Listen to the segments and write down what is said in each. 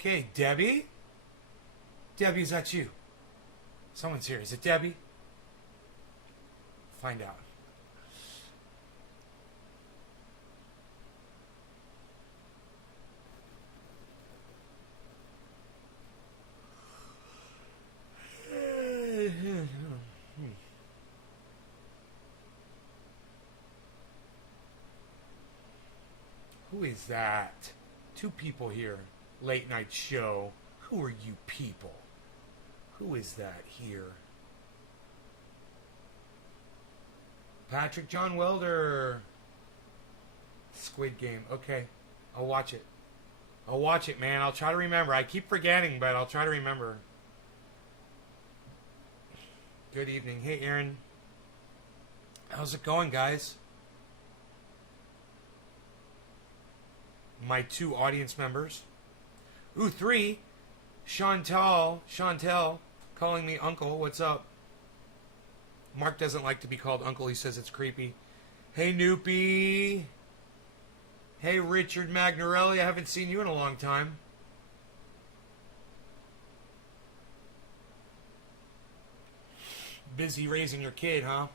Okay, Debbie? Debbie, is that you? Someone's here. Is it Debbie? Find out. Who is that? Two people here. Late night show. Who are you people? Who is that here? Patrick John Welder. Squid Game. Okay. I'll watch it. I'll watch it, man. I'll try to remember. I keep forgetting, but I'll try to remember. Good evening. Hey, Aaron. How's it going, guys? My two audience members. Ooh, three. Chantel, calling me uncle. What's up? Mark doesn't like to be called uncle. He says it's creepy. Hey, Noopy. Hey, Richard Magnarelli. I haven't seen you in a long time. Busy raising your kid, huh?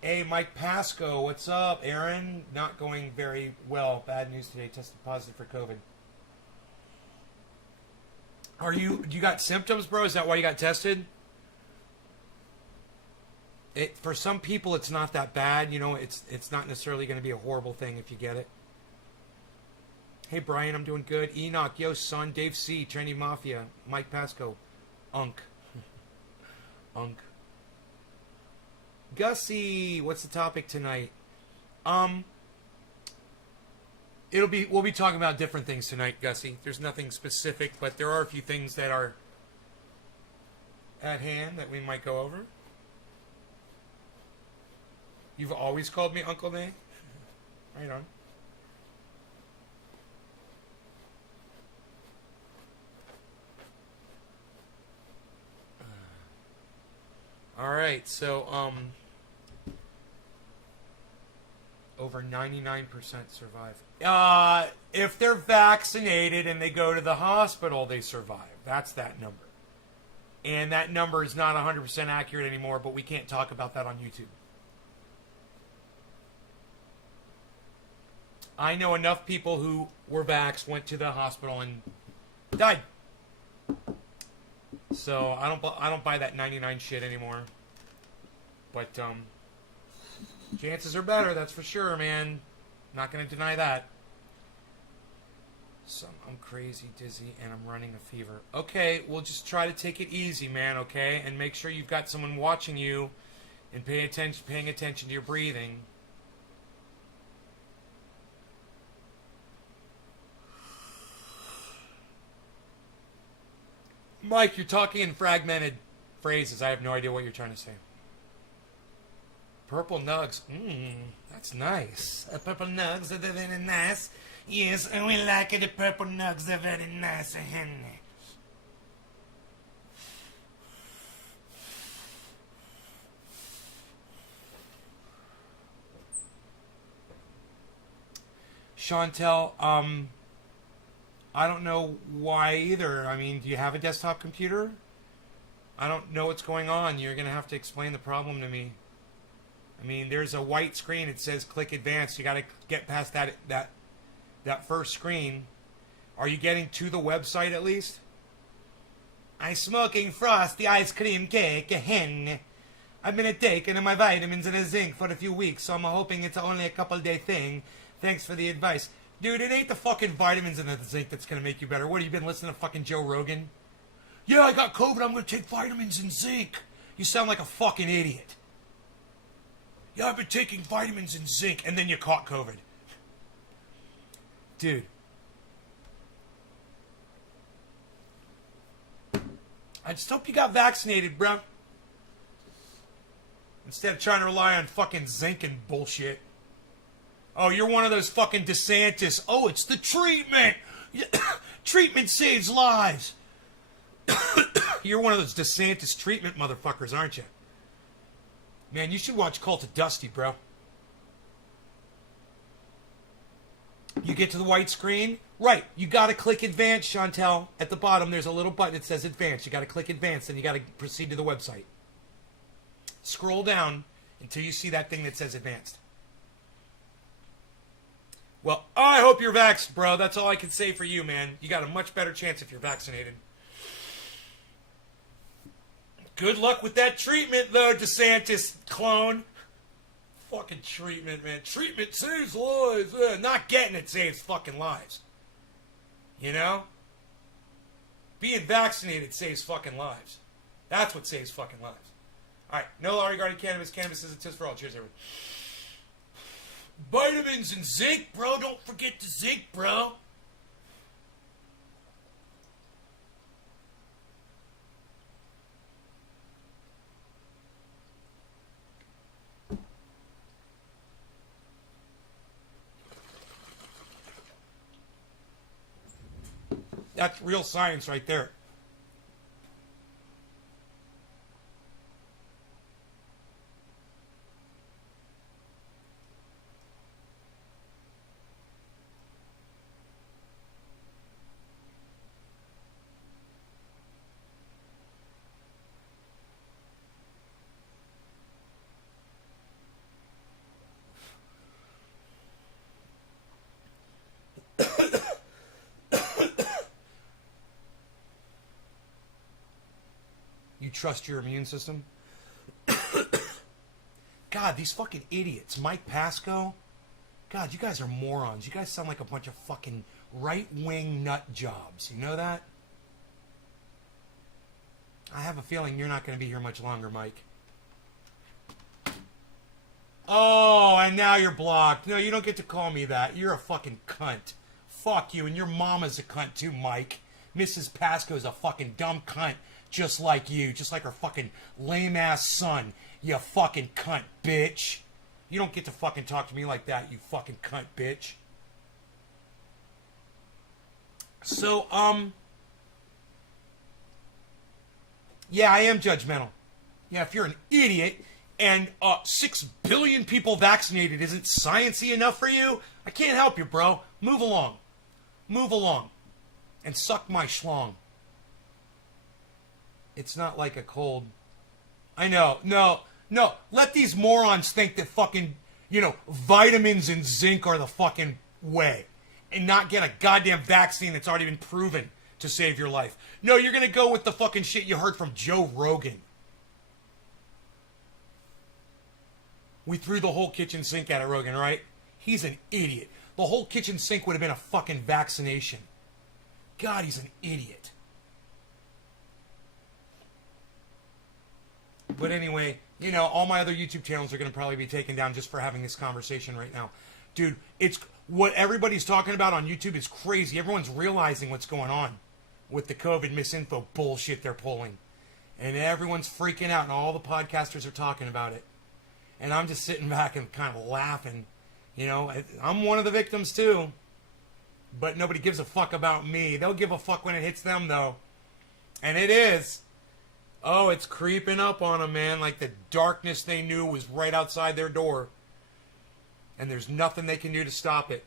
Hey, Mike Pasco. What's up, Aaron? Not going very well. Bad news today. Tested positive for COVID. You got symptoms, bro? Is that why you got tested? For some people, it's not that bad. You know, it's not necessarily going to be a horrible thing if you get it. Hey, Brian, I'm doing good. Enoch, yo, son, Dave C, Trendy Mafia, Mike Pasco, Unk. Unk. Gussie, what's the topic tonight? We'll be talking about different things tonight, Gussie. There's nothing specific, but there are a few things that are at hand that we might go over. You've always called me Uncle May? Right on. All right, so over 99% survive. If they're vaccinated and they go to the hospital, they survive. That's that number. And that number is not 100% accurate anymore, but we can't talk about that on YouTube. I know enough people who were vaxxed, went to the hospital, and died. So I don't buy that 99 shit anymore. But chances are better, that's for sure, man. Not gonna deny that. So I'm crazy, dizzy, and I'm running a fever. Okay, we'll just try to take it easy, man. Okay, and make sure you've got someone watching you and paying attention to your breathing. Mike, you're talking in fragmented phrases. I have no idea what you're trying to say. Purple nugs. That's nice. Purple nugs are very nice. Yes, and we like it. The purple nugs are very nice. Chantel, I don't know why either. I mean, do you have a desktop computer? I don't know what's going on. You're going to have to explain the problem to me. I mean, there's a white screen. It says click advanced. You got to get past that first screen. Are you getting to the website at least? I'm smoking frosty ice cream cake, a hen. I've been taking my vitamins and a zinc for a few weeks, so I'm hoping it's only a couple-day thing. Thanks for the advice. Dude, it ain't the fucking vitamins and the zinc that's going to make you better. What, have you been listening to fucking Joe Rogan? Yeah, I got COVID. I'm going to take vitamins and zinc. You sound like a fucking idiot. Yeah, I've been taking vitamins and zinc, and then you caught COVID. Dude. I just hope you got vaccinated, bro. Instead of trying to rely on fucking zinc and bullshit. Oh, you're one of those fucking DeSantis. Oh, it's the treatment. Treatment saves lives. You're one of those DeSantis treatment motherfuckers, aren't you? Man, you should watch Cult of Dusty, bro. You get to the white screen, Right. You got to click advance, Chantel. At the bottom, there's a little button that says advance. You got to click advance, and you got to proceed to the website. Scroll down until you see that thing that says advanced. Well, I hope you're vaxxed, bro. That's all I can say for you, man. You got a much better chance if you're vaccinated. Good luck with that treatment, though, DeSantis clone. Fucking treatment, man. Treatment saves lives. Not getting it saves fucking lives. You know? Being vaccinated saves fucking lives. That's what saves fucking lives. Alright, no law regarding cannabis. Cannabis is a test for all. Cheers, everyone. Vitamins and zinc, bro. Don't forget the zinc, bro. That's real science right there. You trust your immune system? God, these fucking idiots. Mike Pasco. God, you guys are morons. You guys sound like a bunch of fucking right-wing nut jobs. You know that? I have a feeling you're not going to be here much longer, Mike. Oh, and now you're blocked. No, you don't get to call me that. You're a fucking cunt. Fuck you, and your mama's a cunt too, Mike. Mrs. Pasco's a fucking dumb cunt. Just like you. Just like her fucking lame-ass son. You fucking cunt, bitch. You don't get to fucking talk to me like that, you fucking cunt, bitch. So, yeah, I am judgmental. Yeah, if you're an idiot and 6 billion people vaccinated isn't sciencey enough for you, I can't help you, bro. Move along. Move along. And suck my schlong. It's not like a cold. I know. No. Let these morons think that fucking, vitamins and zinc are the fucking way. And not get a goddamn vaccine that's already been proven to save your life. No, you're going to go with the fucking shit you heard from Joe Rogan. We threw the whole kitchen sink at Rogan, right? He's an idiot. The whole kitchen sink would have been a fucking vaccination. God, he's an idiot. But anyway, all my other YouTube channels are going to probably be taken down just for having this conversation right now. Dude, it's what everybody's talking about on YouTube is crazy. Everyone's realizing what's going on with the COVID misinfo bullshit they're pulling. And everyone's freaking out, and all the podcasters are talking about it. And I'm just sitting back and kind of laughing. I'm one of the victims too. But nobody gives a fuck about me. They'll give a fuck when it hits them, though. And it is. Oh, it's creeping up on them, man. Like the darkness they knew was right outside their door. And there's nothing they can do to stop it.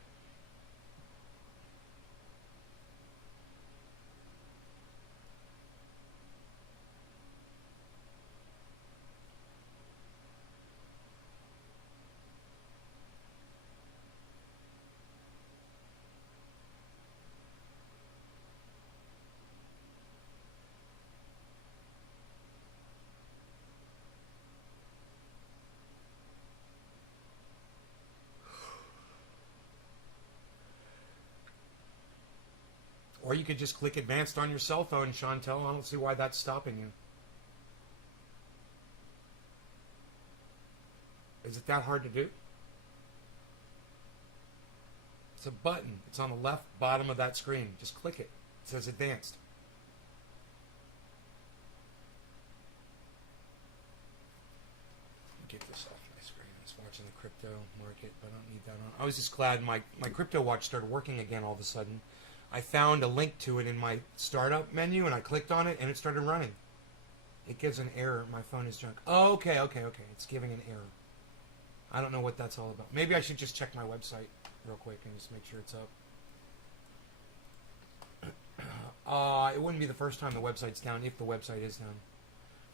Or you could just click advanced on your cell phone, Chantel. I don't see why that's stopping you. Is it that hard to do? It's a button. It's on the left bottom of that screen. Just click it. It says advanced. Get this off my screen. I was watching the crypto market, but I don't need that on. I was just glad my crypto watch started working again all of a sudden. I found a link to it in my startup menu, and I clicked on it, and it started running. It gives an error. My phone is junk. Oh, okay. It's giving an error. I don't know what that's all about. Maybe I should just check my website real quick and just make sure it's up. It wouldn't be the first time the website's down if the website is down.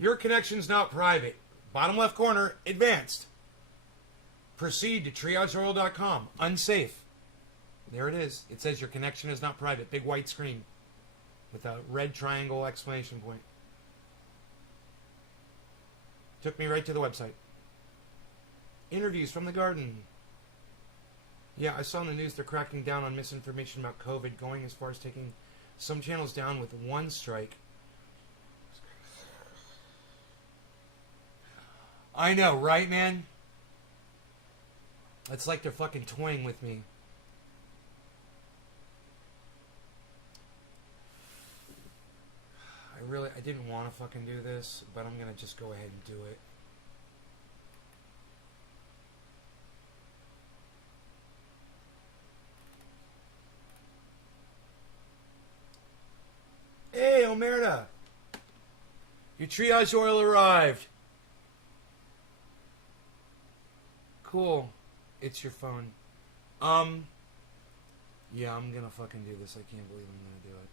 Your connection's not private. Bottom left corner, advanced. Proceed to triageoil.com. Unsafe. There it is. It says your connection is not private. Big white screen with a red triangle exclamation point. Took me right to the website. Interviews from the garden. Yeah, I saw in the news they're cracking down on misinformation about COVID, going as far as taking some channels down with one strike. I know, right, man? It's like they're fucking toying with me. I didn't want to fucking do this, but I'm gonna just go ahead and do it. Hey, Omerta! Your triage oil arrived. Cool. It's your phone. Yeah, I'm gonna fucking do this. I can't believe I'm gonna do it.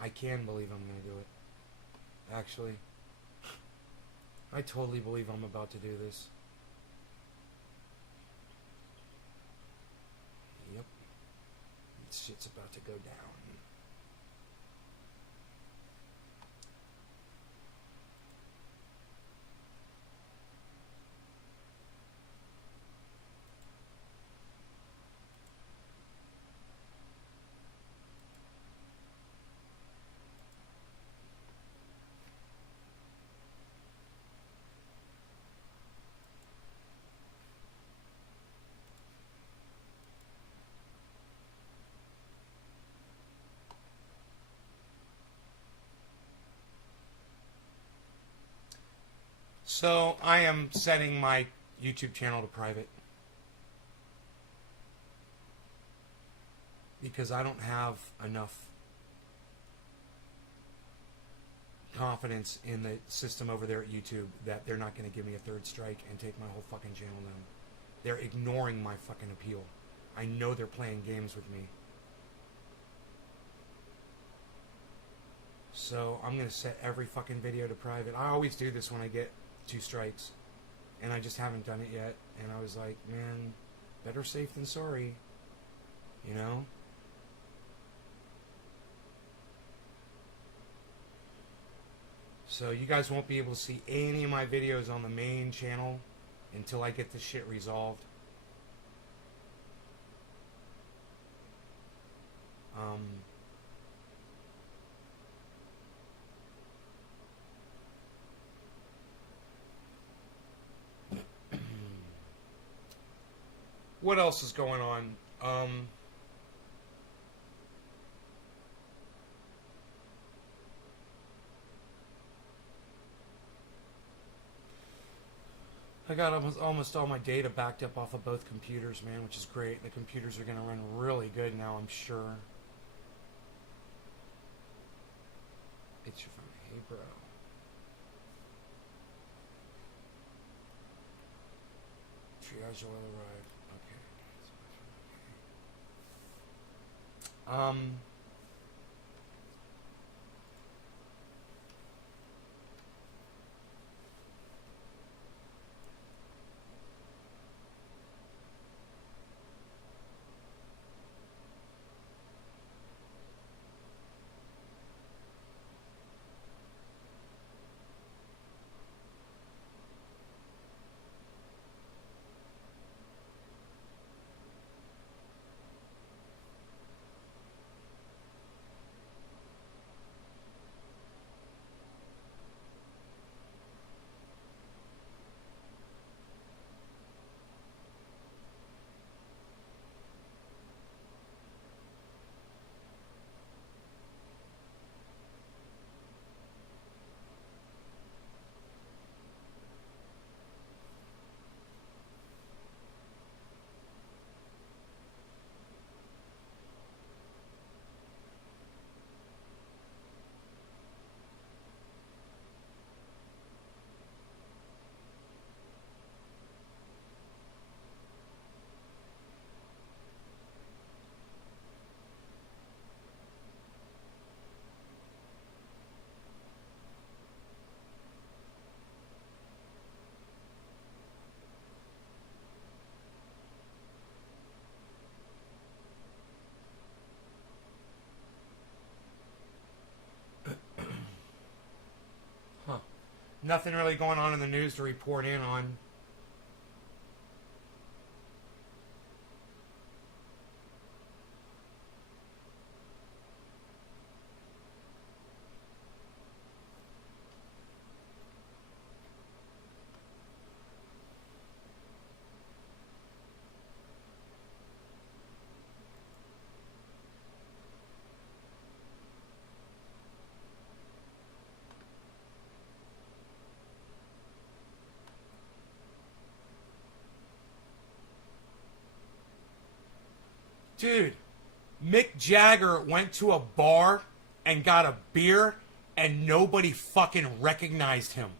I can believe I'm gonna do it. Actually. I totally believe I'm about to do this. Yep. This shit's about to go down. So, I am setting my YouTube channel to private. Because I don't have enough confidence in the system over there at YouTube that they're not going to give me a third strike and take my whole fucking channel down. They're ignoring my fucking appeal. I know they're playing games with me. So, I'm going to set every fucking video to private. I always do this when I get 2 strikes, and I just haven't done it yet. And I was like, man, better safe than sorry, you know. So you guys won't be able to see any of my videos on the main channel until I get this shit resolved. What else is going on? I got almost all my data backed up off of both computers, man, which is great. The computers are going to run really good now, I'm sure. It's your phone. Hey, bro. Triage oil arrived. Okay. Nothing really going on in the news to report in on. Dude, Mick Jagger went to a bar and got a beer and nobody fucking recognized him.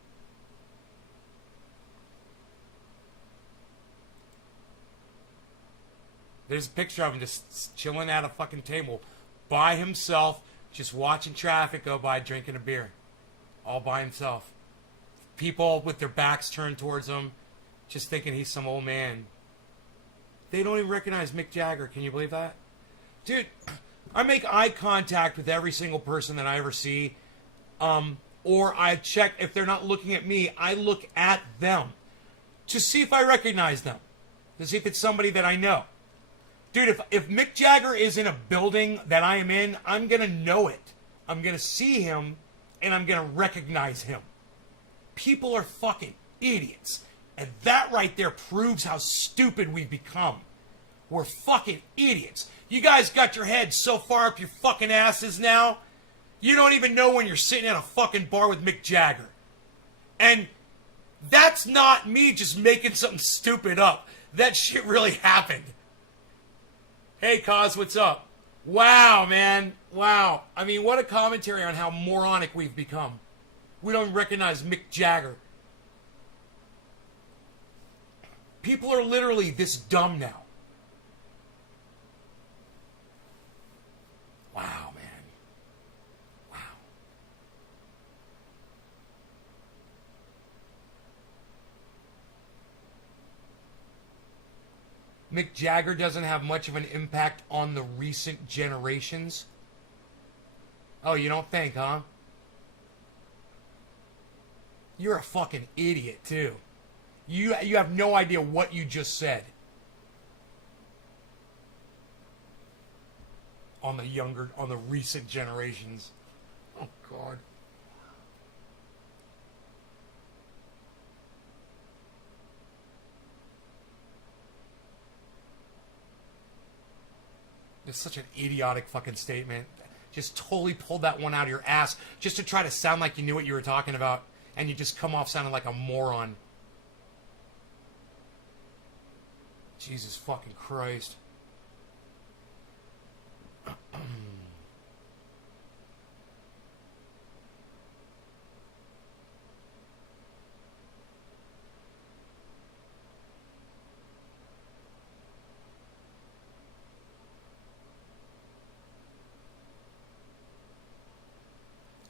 There's a picture of him just chilling at a fucking table by himself, just watching traffic go by, drinking a beer. All by himself. People with their backs turned towards him, just thinking he's some old man. They don't even recognize Mick Jagger. Can you believe that? Dude, I make eye contact with every single person that I ever see. Or I check if they're not looking at me. I look at them to see if I recognize them. To see if it's somebody that I know. Dude, if Mick Jagger is in a building that I am in, I'm going to know it. I'm going to see him, and I'm going to recognize him. People are fucking idiots. And that right there proves how stupid we've become. We're fucking idiots. You guys got your heads so far up your fucking asses now, you don't even know when you're sitting at a fucking bar with Mick Jagger. And that's not me just making something stupid up. That shit really happened. Hey, Kaz, what's up? Wow, man. Wow. I mean, what a commentary on how moronic we've become. We don't recognize Mick Jagger. People are literally this dumb now. Wow, man. Wow. Mick Jagger doesn't have much of an impact on the recent generations. Oh, you don't think, huh? You're a fucking idiot, too. You have no idea what you just said. On the recent generations. Oh, God. It's such an idiotic fucking statement. Just totally pulled that one out of your ass just to try to sound like you knew what you were talking about. And you just come off sounding like a moron. Jesus fucking Christ.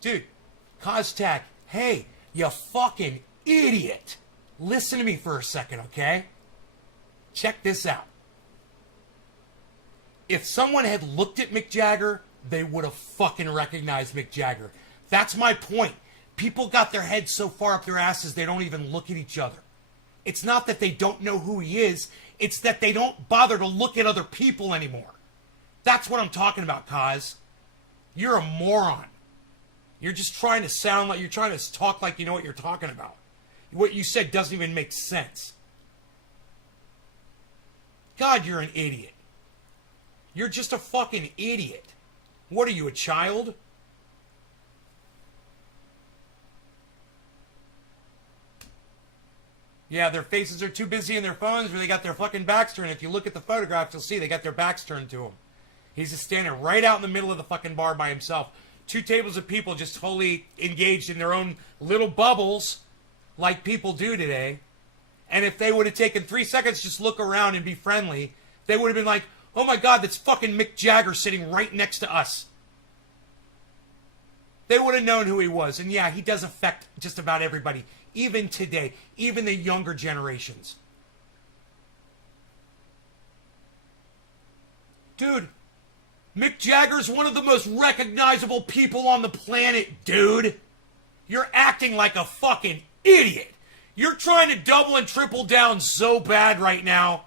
Dude, Koztak, hey, you fucking idiot. Listen to me for a second, okay? Check this out. If someone had looked at Mick Jagger, they would have fucking recognized Mick Jagger. That's my point. People got their heads so far up their asses they don't even look at each other. It's not that they don't know who he is. It's that they don't bother to look at other people anymore. That's what I'm talking about, Kaz. You're a moron. You're just trying to sound like, you're trying to talk like you know what you're talking about. What you said doesn't even make sense. God, you're an idiot. You're just a fucking idiot. What are you, a child? Yeah, their faces are too busy in their phones where they got their fucking backs turned. If you look at the photographs, you'll see they got their backs turned to him. He's just standing right out in the middle of the fucking bar by himself. Two tables of people just totally engaged in their own little bubbles like people do today. And if they would have taken 3 seconds to just look around and be friendly, they would have been like, oh my God, that's fucking Mick Jagger sitting right next to us. They would have known who he was. And yeah, he does affect just about everybody. Even today. Even the younger generations. Dude, Mick Jagger's one of the most recognizable people on the planet, dude. You're acting like a fucking idiot. You're trying to double and triple down so bad right now.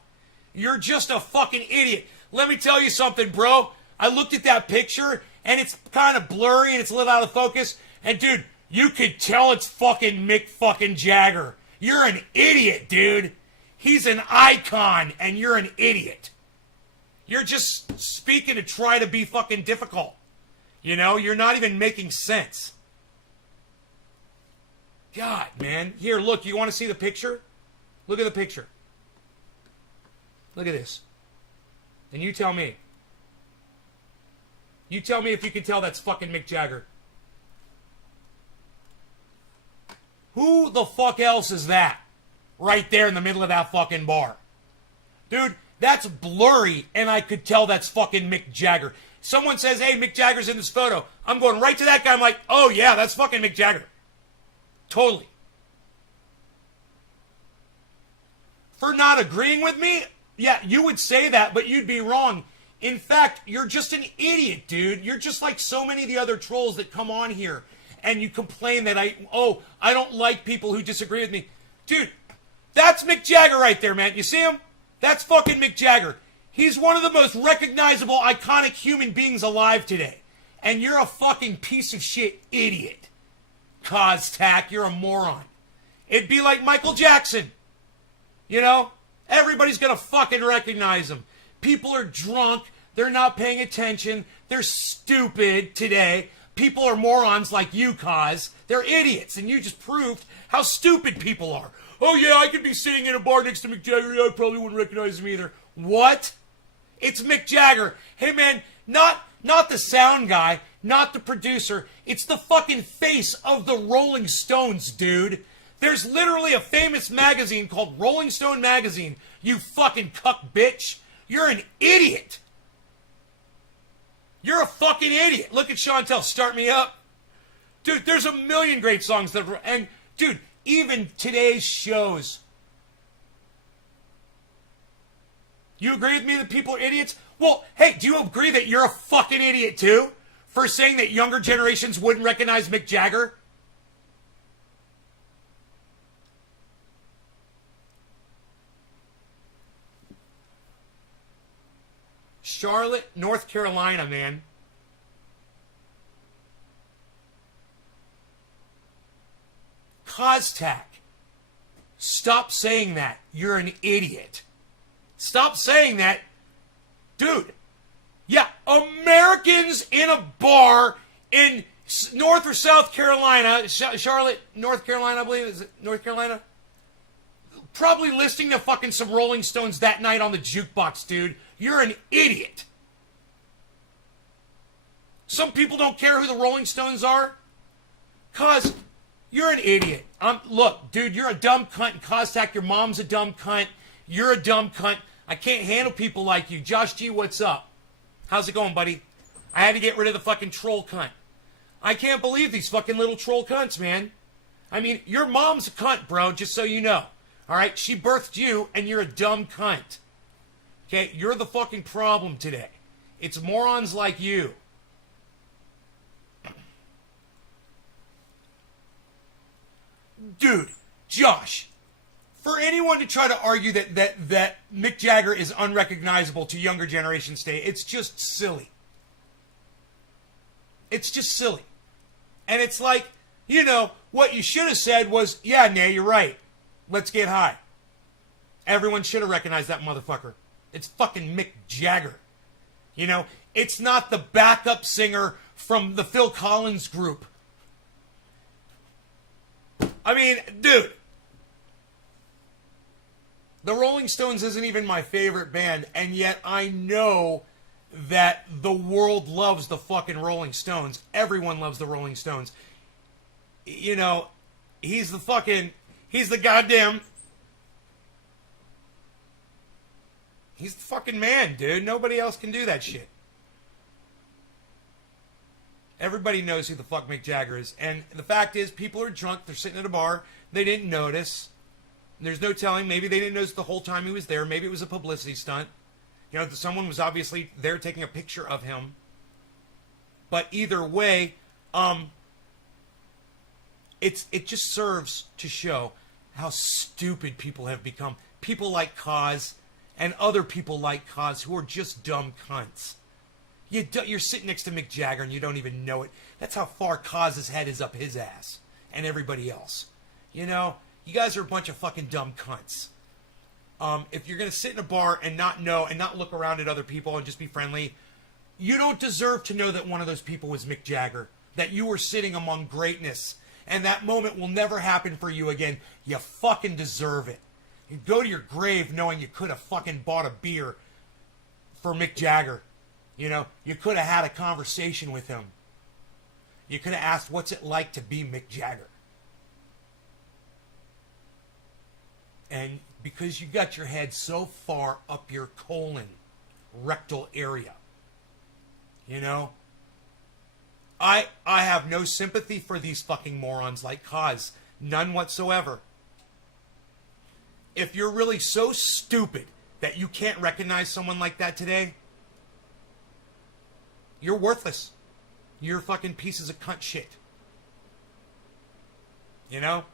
You're just a fucking idiot. Let me tell you something, bro. I looked at that picture, and it's kind of blurry, and it's a little out of focus. And, dude, you could tell it's fucking Mick fucking Jagger. You're an idiot, dude. He's an icon, and you're an idiot. You're just speaking to try to be fucking difficult. You know, you're not even making sense. God, man. Here, look, you want to see the picture? Look at the picture. Look at this. And you tell me. You tell me if you can tell that's fucking Mick Jagger. Who the fuck else is that? Right there in the middle of that fucking bar. Dude, that's blurry, and I could tell that's fucking Mick Jagger. Someone says, hey, Mick Jagger's in this photo. I'm going right to that guy. I'm like, oh, yeah, that's fucking Mick Jagger. Totally. For not agreeing with me? Yeah, you would say that, but you'd be wrong. In fact, you're just an idiot, dude. You're just like so many of the other trolls that come on here and you complain that I don't like people who disagree with me. Dude, that's Mick Jagger right there, man. You see him? That's fucking Mick Jagger. He's one of the most recognizable, iconic human beings alive today. And you're a fucking piece of shit idiot. Costack, you're a moron. It'd be like Michael Jackson. You know? Everybody's gonna fucking recognize him. People are drunk. They're not paying attention. They're stupid today. People are morons like you, Kaz. They're idiots, and you just proved how stupid people are. Oh, yeah, I could be sitting in a bar next to Mick Jagger. I probably wouldn't recognize him either. What? It's Mick Jagger. Hey, man, not the sound guy, not the producer. It's the fucking face of the Rolling Stones, dude. There's literally a famous magazine called Rolling Stone Magazine. You fucking cuck bitch. You're an idiot. You're a fucking idiot. Look at Chantel. Start Me Up. Dude, there's a million great songs that are... And, dude, even today's shows. You agree with me that people are idiots? Well, hey, do you agree that you're a fucking idiot, too? For saying that younger generations wouldn't recognize Mick Jagger? Charlotte, North Carolina, man. Costack. Stop saying that. You're an idiot. Stop saying that. Dude. Yeah, Americans in a bar in North or South Carolina, Charlotte, North Carolina, I believe. Is it North Carolina? Probably listening to fucking some Rolling Stones that night on the jukebox, dude. You're an idiot. Some people don't care who the Rolling Stones are. Cause you're an idiot. Look, dude, you're a dumb cunt. And Costack, your mom's a dumb cunt. You're a dumb cunt. I can't handle people like you. Josh G, what's up? How's it going, buddy? I had to get rid of the fucking troll cunt. I can't believe these fucking little troll cunts, man. I mean, your mom's a cunt, bro, just so you know. All right? She birthed you, and you're a dumb cunt. Okay? You're the fucking problem today. It's morons like you. Dude, Josh, for anyone to try to argue that Mick Jagger is unrecognizable to younger generations today, it's just silly. It's just silly. And it's like, you know, what you should have said was, yeah, Nay, you're right. Let's get high. Everyone should have recognized that motherfucker. It's fucking Mick Jagger. You know, it's not the backup singer from the Phil Collins group. I mean, dude. The Rolling Stones isn't even my favorite band, and yet I know that the world loves the fucking Rolling Stones. Everyone loves the Rolling Stones. You know, he's the goddamn... He's the fucking man, dude. Nobody else can do that shit. Everybody knows who the fuck Mick Jagger is. And the fact is, people are drunk. They're sitting at a bar. They didn't notice. There's no telling. Maybe they didn't notice the whole time he was there. Maybe it was a publicity stunt. You know, someone was obviously there taking a picture of him. But either way, it just serves to show how stupid people have become. People like Kaz and other people like Kaz who are just dumb cunts. You're sitting next to Mick Jagger and you don't even know it. That's how far Kaz's head is up his ass and everybody else. You know, you guys are a bunch of fucking dumb cunts. If you're going to sit in a bar and not know and not look around at other people and just be friendly, you don't deserve to know that one of those people was Mick Jagger, that you were sitting among greatness, and that moment will never happen for you again. You fucking deserve it. You go to your grave knowing you could have fucking bought a beer for Mick Jagger. You know, you could have had a conversation with him. You could have asked, what's it like to be Mick Jagger? And because you got your head so far up your colon, rectal area, you know, I have no sympathy for these fucking morons like Kaz. None whatsoever. If you're really so stupid that you can't recognize someone like that today, you're worthless. You're fucking pieces of cunt shit. You know?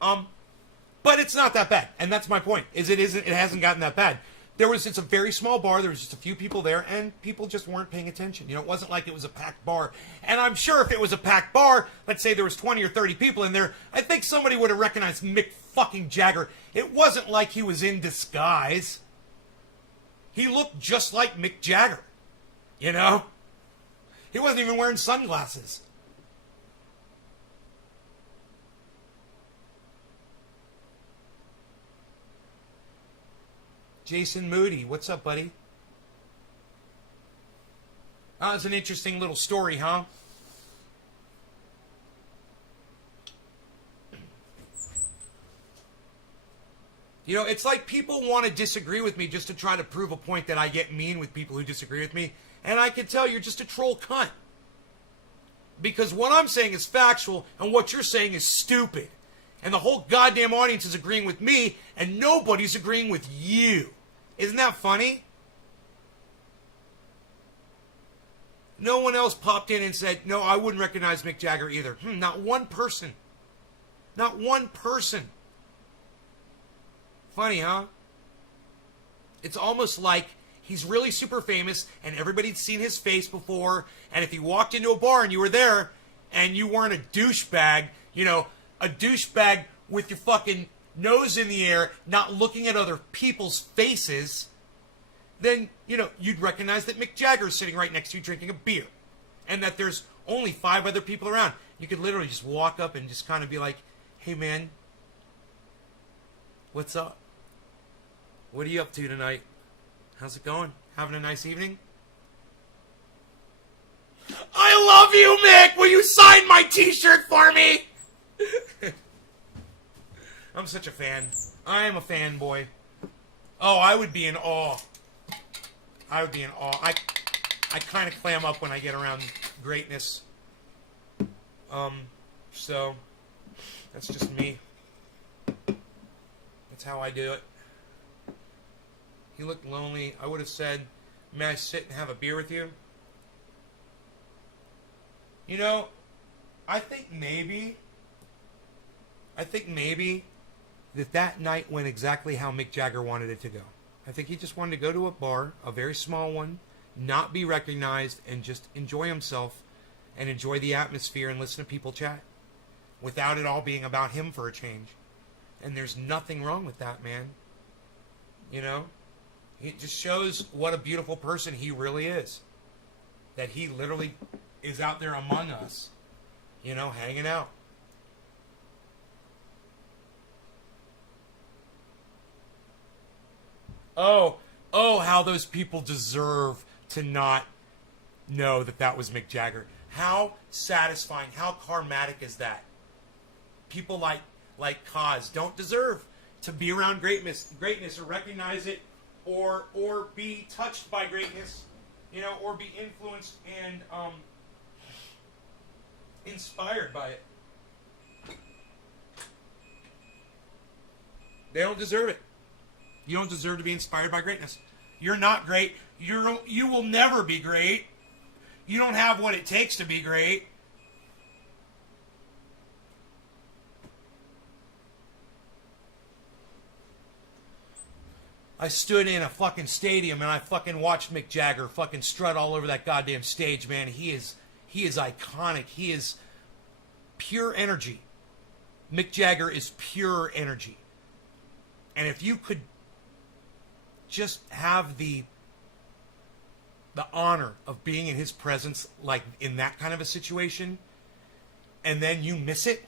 But it's not that bad. And that's my point. It hasn't gotten that bad. It's a very small bar. There was just a few people there, and people just weren't paying attention. You know, it wasn't like it was a packed bar. And I'm sure if it was a packed bar, let's say there was 20 or 30 people in there, I think somebody would have recognized Mick fucking Jagger. It wasn't like he was in disguise. He looked just like Mick Jagger. You know? He wasn't even wearing sunglasses. Jason Moody, what's up, buddy? Oh, it's an interesting little story, huh? You know, it's like people want to disagree with me just to try to prove a point that I get mean with people who disagree with me. And I can tell you're just a troll cunt. Because what I'm saying is factual, and what you're saying is stupid. And the whole goddamn audience is agreeing with me, and nobody's agreeing with you. Isn't that funny? No one else popped in and said, no, I wouldn't recognize Mick Jagger either. Not one person. Not one person. Funny, huh? It's almost like he's really super famous and everybody's seen his face before, and if he walked into a bar and you were there and you weren't a douchebag, you know, a douchebag with your fucking nose in the air, not looking at other people's faces, then, you know, you'd recognize that Mick Jagger is sitting right next to you drinking a beer, and that there's only 5 other people around. You could literally just walk up and just kind of be like, hey man, what's up? What are you up to tonight? How's it going? Having a nice evening? I love you, Mick! Will you sign my t-shirt for me? I'm such a fan. I am a fanboy. Oh, I would be in awe. I would be in awe. I kind of clam up when I get around greatness. So, that's just me. That's how I do it. He looked lonely. I would have said, may I sit and have a beer with you? You know, I think maybe that night went exactly how Mick Jagger wanted it to go. I think he just wanted to go to a bar, a very small one, not be recognized, and just enjoy himself and enjoy the atmosphere and listen to people chat without it all being about him for a change. And there's nothing wrong with that, man. You know? It just shows what a beautiful person he really is. That he literally is out there among us, you know, hanging out. Oh, how those people deserve to not know that that was Mick Jagger. How satisfying, how karmatic is that? People like Kaz don't deserve to be around greatness or recognize it or be touched by greatness, you know, or be influenced and inspired by it. They don't deserve it. You don't deserve to be inspired by greatness. You're not great. You will never be great. You don't have what it takes to be great. I stood in a fucking stadium and I fucking watched Mick Jagger fucking strut all over that goddamn stage, man. He is iconic. He is pure energy. Mick Jagger is pure energy. And if you could just have the honor of being in his presence, like in that kind of a situation, and then you miss it,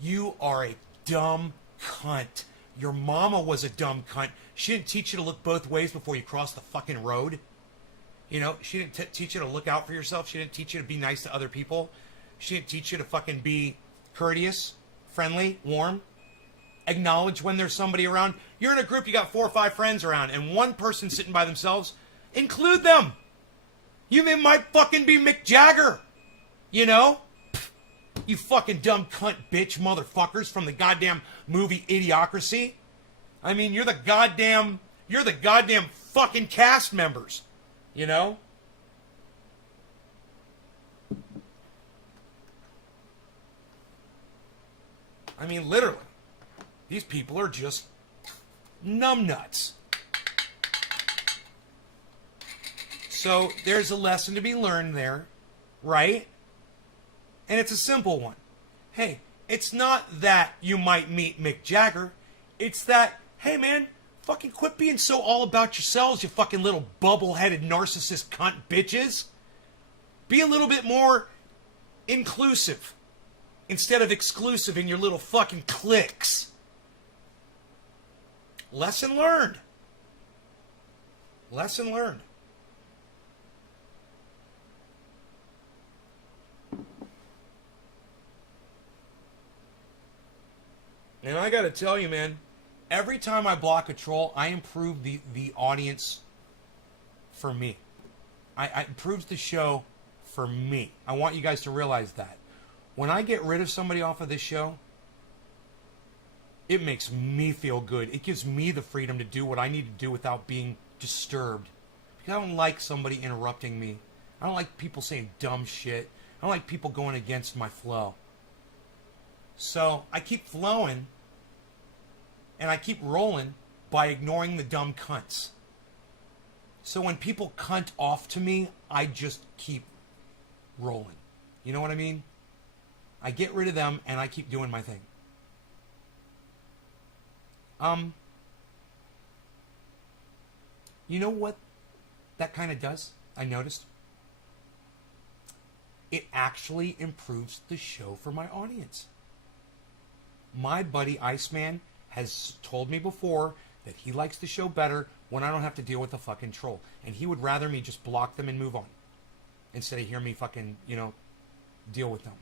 you are a dumb cunt. Your mama was a dumb cunt. She didn't teach you to look both ways before you cross the fucking road. You know, she didn't teach you to look out for yourself. She didn't teach you to be nice to other people. She didn't teach you to fucking be courteous, friendly, warm. Acknowledge when there's somebody around. You're in a group, you got 4 or 5 friends around, and one person sitting by themselves, include them. They might fucking be Mick Jagger. You know? You fucking dumb cunt bitch motherfuckers from the goddamn movie Idiocracy. I mean, you're the goddamn fucking cast members. You know? I mean, literally. These people are just numbnuts. So there's a lesson to be learned there, right? And it's a simple one. Hey, it's not that you might meet Mick Jagger. It's that, hey man, fucking quit being so all about yourselves, you fucking little bubble-headed narcissist cunt bitches. Be a little bit more inclusive instead of exclusive in your little fucking cliques. Lesson learned. Lesson learned. And I gotta tell you, man, every time I block a troll, I improve the audience for me. I improves the show for me. I want you guys to realize that. When I get rid of somebody off of this show, it makes me feel good. It gives me the freedom to do what I need to do without being disturbed. Because I don't like somebody interrupting me. I don't like people saying dumb shit. I don't like people going against my flow. So I keep flowing and I keep rolling by ignoring the dumb cunts. So when people cunt off to me, I just keep rolling. You know what I mean? I get rid of them and I keep doing my thing. You know what that kind of does? I noticed. It actually improves the show for my audience. My buddy Iceman has told me before that he likes the show better when I don't have to deal with the fucking troll. And he would rather me just block them and move on instead of hear me fucking, deal with them.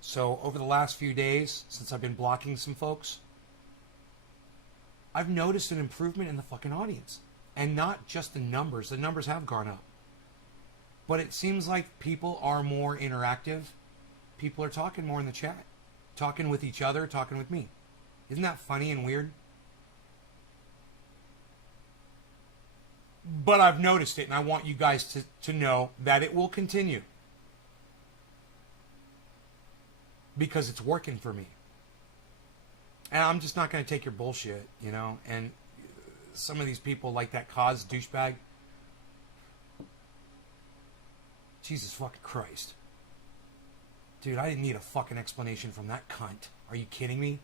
So over the last few days, since I've been blocking some folks, I've noticed an improvement in the fucking audience. And not just the numbers. The numbers have gone up. But it seems like people are more interactive. People are talking more in the chat. Talking with each other, talking with me. Isn't that funny and weird? But I've noticed it, and I want you guys to know that it will continue. Because it's working for me. And I'm just not going to take your bullshit, and some of these people like that Kaz douchebag. Jesus fucking Christ. Dude, I didn't need a fucking explanation from that cunt. Are you kidding me?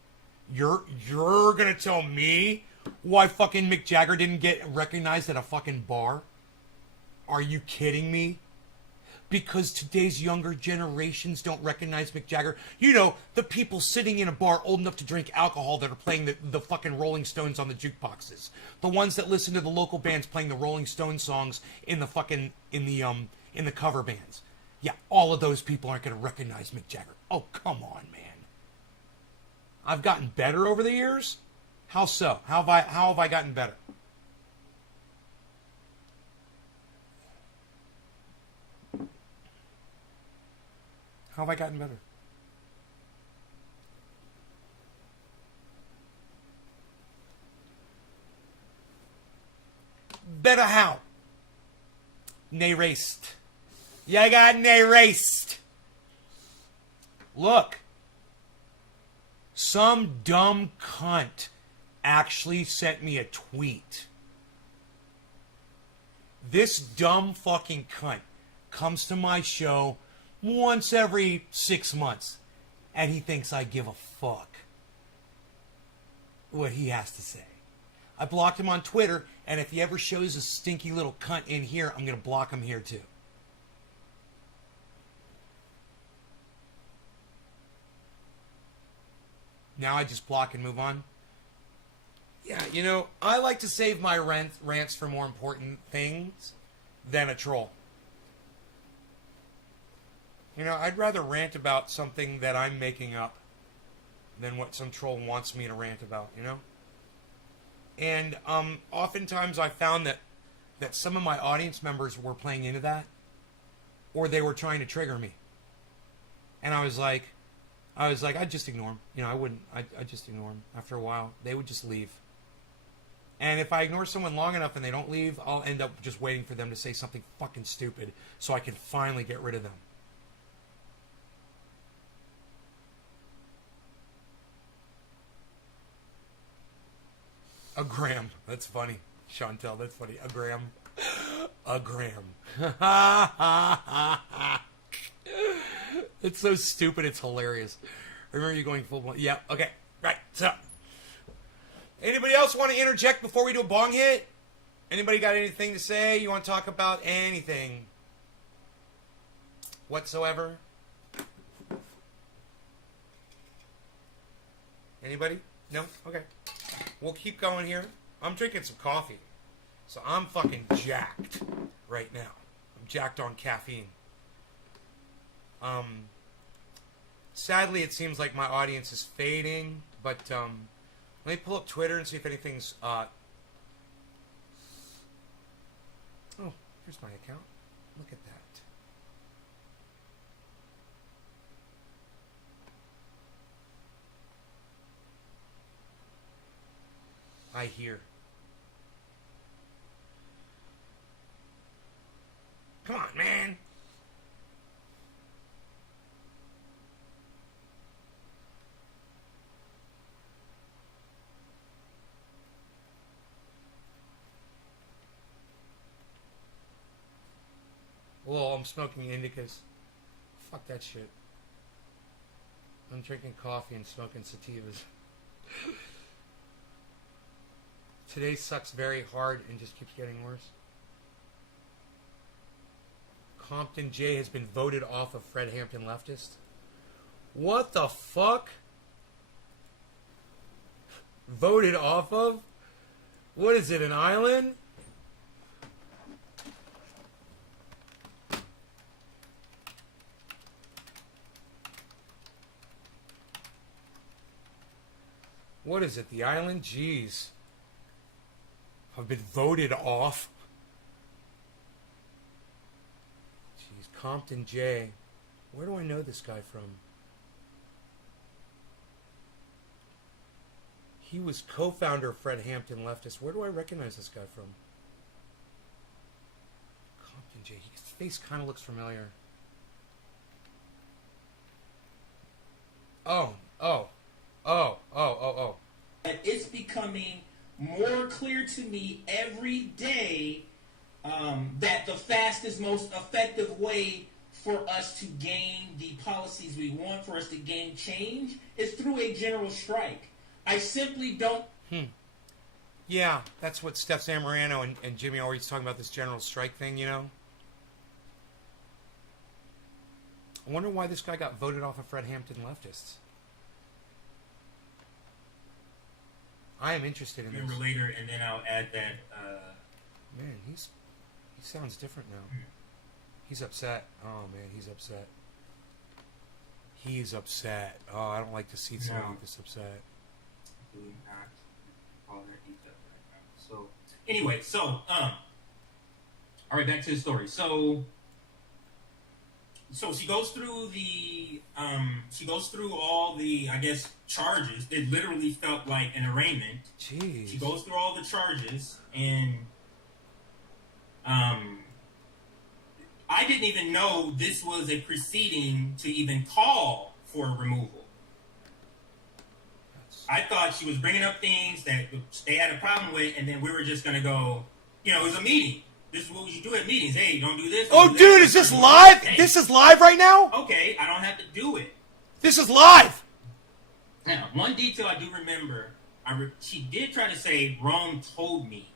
You're going to tell me why fucking Mick Jagger didn't get recognized at a fucking bar? Are you kidding me? Because today's younger generations don't recognize Mick Jagger. The people sitting in a bar old enough to drink alcohol that are playing the fucking Rolling Stones on the jukeboxes. The ones that listen to the local bands playing the Rolling Stones songs in the fucking, in the cover bands. Yeah, all of those people aren't going to recognize Mick Jagger. Oh, come on, man. I've gotten better over the years? How so? How have I gotten better? How have I gotten better? better how? Nay-raced. You got nay-raced. Look. Some dumb cunt actually sent me a tweet. This dumb fucking cunt comes to my show once every 6 months, and he thinks I give a fuck what he has to say. I blocked him on Twitter, and if he ever shows a stinky little cunt in here, I'm going to block him here too. Now I just block and move on. Yeah, you know, I like to save my rants for more important things than a troll. You know, I'd rather rant about something that I'm making up than what some troll wants me to rant about, you know? And oftentimes I found that some of my audience members were playing into that, or they were trying to trigger me. And I was like, I'd just ignore them. You know, I'd just ignore them. After a while, they would just leave. And if I ignore someone long enough and they don't leave, I'll end up just waiting for them to say something fucking stupid so I can finally get rid of them. A gram. That's funny. Chantel, that's funny. A gram. A gram. It's so stupid, it's hilarious. I remember you going full blown. Yeah, okay. Right. So, anybody else want to interject before we do a bong hit? Anybody got anything to say? You want to talk about anything whatsoever? Anybody? No? Okay. We'll keep going here. I'm drinking some coffee. So I'm fucking jacked right now. I'm jacked on caffeine. Sadly, it seems like my audience is fading, but let me pull up Twitter and see if anything's oh, here's my account. Look at that. I hear. Come on, man. Well, I'm smoking indicas. Fuck that shit. I'm drinking coffee and smoking sativas. Today sucks very hard and just keeps getting worse. Compton J has been voted off of Fred Hampton leftist. What the fuck? Voted off of? What is it, an island? What is it, the island? Jeez. I've been voted off. Jeez, Compton J. Where do I know this guy from? He was co-founder of Fred Hampton leftist. Where do I recognize this guy from? Compton J. His face kind of looks familiar. Oh. It's becoming more clear to me every day that the fastest, most effective way for us to gain the policies we want, for us to gain change, is through a general strike. I simply don't... Yeah, that's what Steph Zamorano and Jimmy always talking about, this general strike thing, you know? I wonder why this guy got voted off of Fred Hampton leftists. I am interested in this. Remember later, and then I'll add that... Man, he sounds different now. He's upset. Oh, man, he's upset. He's upset. Oh, I don't like to see someone this upset. Do not call her each other right now. So, anyway, all right, back to the story. So she goes through all the, I guess, charges. It literally felt like an arraignment. Jeez. She goes through all the charges, and I didn't even know this was a proceeding to even call for removal. I thought she was bringing up things that they had a problem with, and then we were just going to go, it was a meeting. This is what we do at meetings. Hey, don't do this. Oh, dude, is this live? Hey, This is live right now? okay, I don't have to do it. This is live. Now, one detail I do remember, she did try to say Rome told me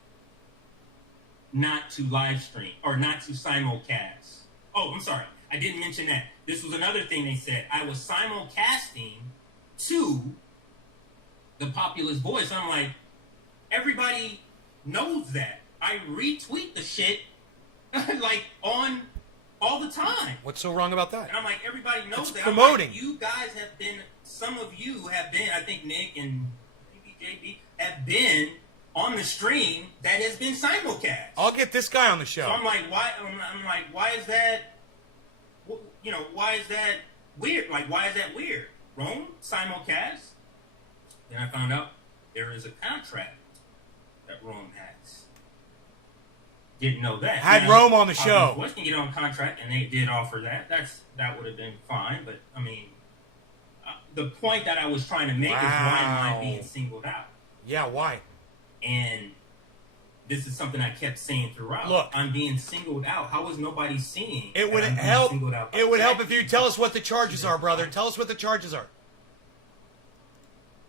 not to live stream or not to simulcast. Oh, I'm sorry. I didn't mention that. This was another thing they said. I was simulcasting to the Populist Voice. I'm like, everybody knows that. I retweet the shit like on all the time. What's so wrong about that? And I'm like, everybody knows It's that. promoting. I'm like, you guys have been, some of you have been, I think Nick and maybe JB have been on the stream that has been simulcast. I'll get this guy on the show. So I'm like, why? I'm like, why is that? Why is that weird? Like, why is that weird? Rome simulcast. Then I found out there is a contract that Rome has. Didn't know that. Had Rome on the show. Voice can get on contract, and they did offer that. That would have been fine. But I mean, the point that I was trying to make is why am I being singled out? Yeah, why? And this is something I kept saying throughout. Look, I'm being singled out. How is nobody seeing? It would that I'm being help. singled out by It would help Jackie? if you tell us what the charges are, brother. Tell us what the charges are.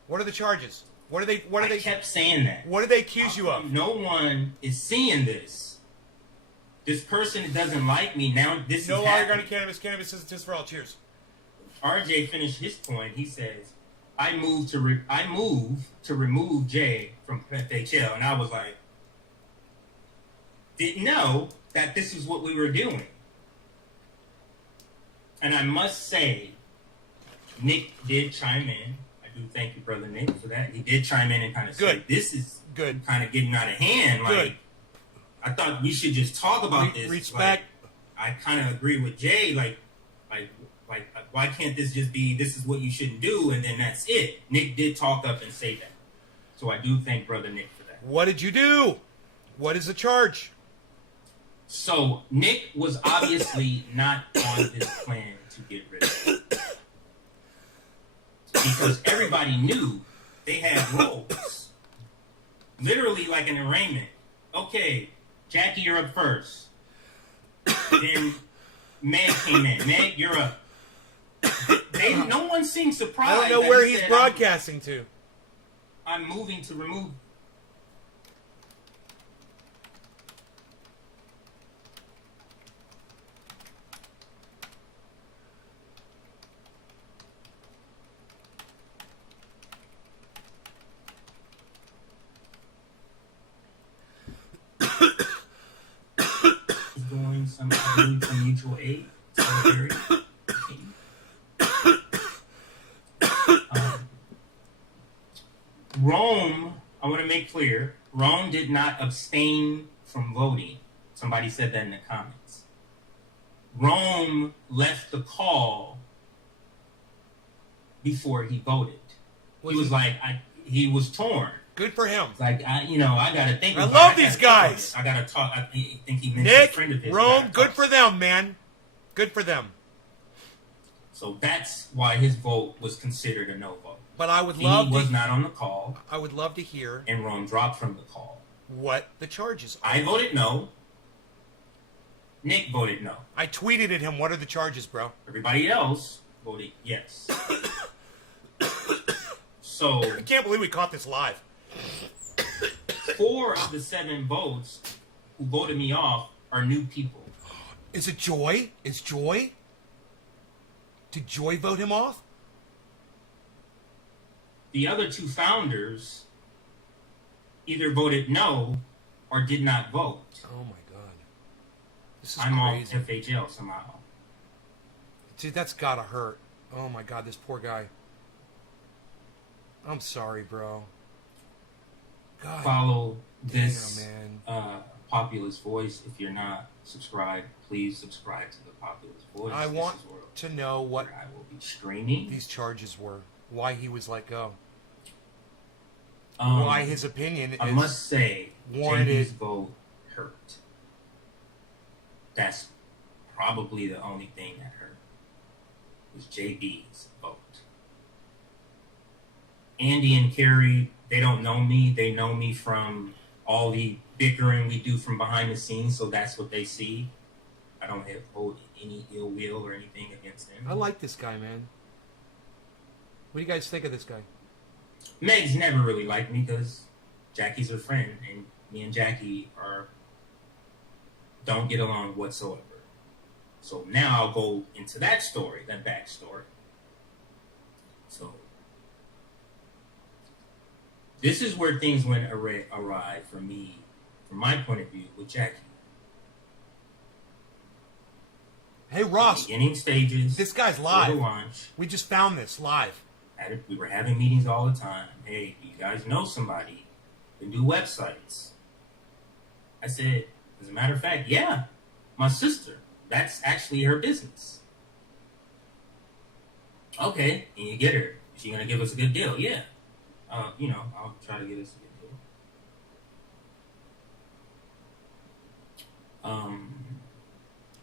What are the charges? What are they? What are I they? kept saying that. What do they accuse you of? No one is seeing this. This person doesn't like me now. This No is longer happening. going to cannabis. Cannabis is just for all. Cheers. RJ finished his point. He says, "I moved to remove Jay from FHL," and I was like, didn't know that this is what we were doing. And I must say, Nick did chime in. I do thank you, brother Nick, for that. He did chime in and kind of say, "This is Good. kind of getting out of hand." Like, Good. I thought we should just talk about this. Respect. Like, I kind of agree with Jay. Like, why can't this just be, this is what you shouldn't do, and then that's it? Nick did talk up and say that. So I do thank brother Nick for that. What did you do? What is the charge? So Nick was obviously not on this plan to get rid of it. Because everybody knew they had roles. Literally like an arraignment. Okay, Jackie, you're up first. Then Meg came in. Meg, you're up. No one seemed surprised. I don't know that where he he's said, broadcasting to. I'm moving to remove. Doing some, I believe, some mutual aid. Solidarity. Rome, I want to make clear, Rome did not abstain from voting. Somebody said that in the comments. Rome left the call before he voted. He was like, he was torn. Good for him. It's like, I got to think I about love it. these guys. I got to talk. I think he mentioned Nick, a friend of his. Rome, good for them, man. Good for them. So that's why his vote was considered a no vote. But I would He love was to, not on the call, I would love to hear and Rome dropped from the call. what the charges are. I voted no. Nick voted no. I tweeted at him, what are the charges, bro? Everybody else voted yes. So I can't believe we caught this live. 4 of the 7 votes who voted me off are new people. Is it Joy? Is Joy? Did Joy vote him off? The other 2 founders either voted no or did not vote. Oh my god. This is I'm crazy. off FHL somehow. Dude, that's gotta hurt. Oh my god, this poor guy. I'm sorry, bro. God. Follow this man. Populist Voice. If you're not subscribed, please subscribe to the Populist Voice. I This want is where to know what I will be streaming. these charges were. Why he was let go. Um, Why his opinion I is must say, warranted. JB's vote hurt. That's probably the only thing that hurt was JB's vote. Andy and Carrie, they don't know me. They know me from all the bickering we do from behind the scenes, so that's what they see. I don't hold any ill will or anything against them. I like this guy, man. What do you guys think of this guy? Meg's never really liked me because Jackie's her friend, and me and Jackie don't get along whatsoever. So now I'll go into that story, that backstory. So this is where things went awry for me, from my point of view, with Jackie. Hey, Ross. Beginning stages. This guy's for live. the launch. We just found this live. We were having meetings all the time. Hey, you guys know somebody who can do websites? I said, as a matter of fact, yeah, my sister. That's actually her business. Okay, can you get her? Is she gonna give us a good deal? Yeah. I'll try to get us a good deal.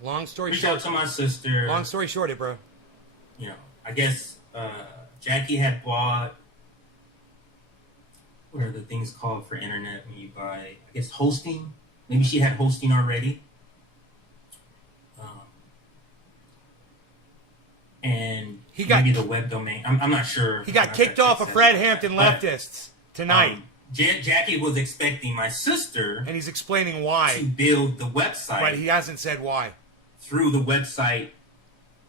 Long story Reach short. out to my sister. Long story short, bro. I guess Jackie had bought, what are the things called for internet when you buy, I guess, hosting? Maybe she had hosting already. And He got- maybe the web domain. I'm not sure. He got kicked off of Fred Hampton But, leftists tonight, Jackie was expecting my sister and he's explaining to why, build the website. but he hasn't said why. Through the website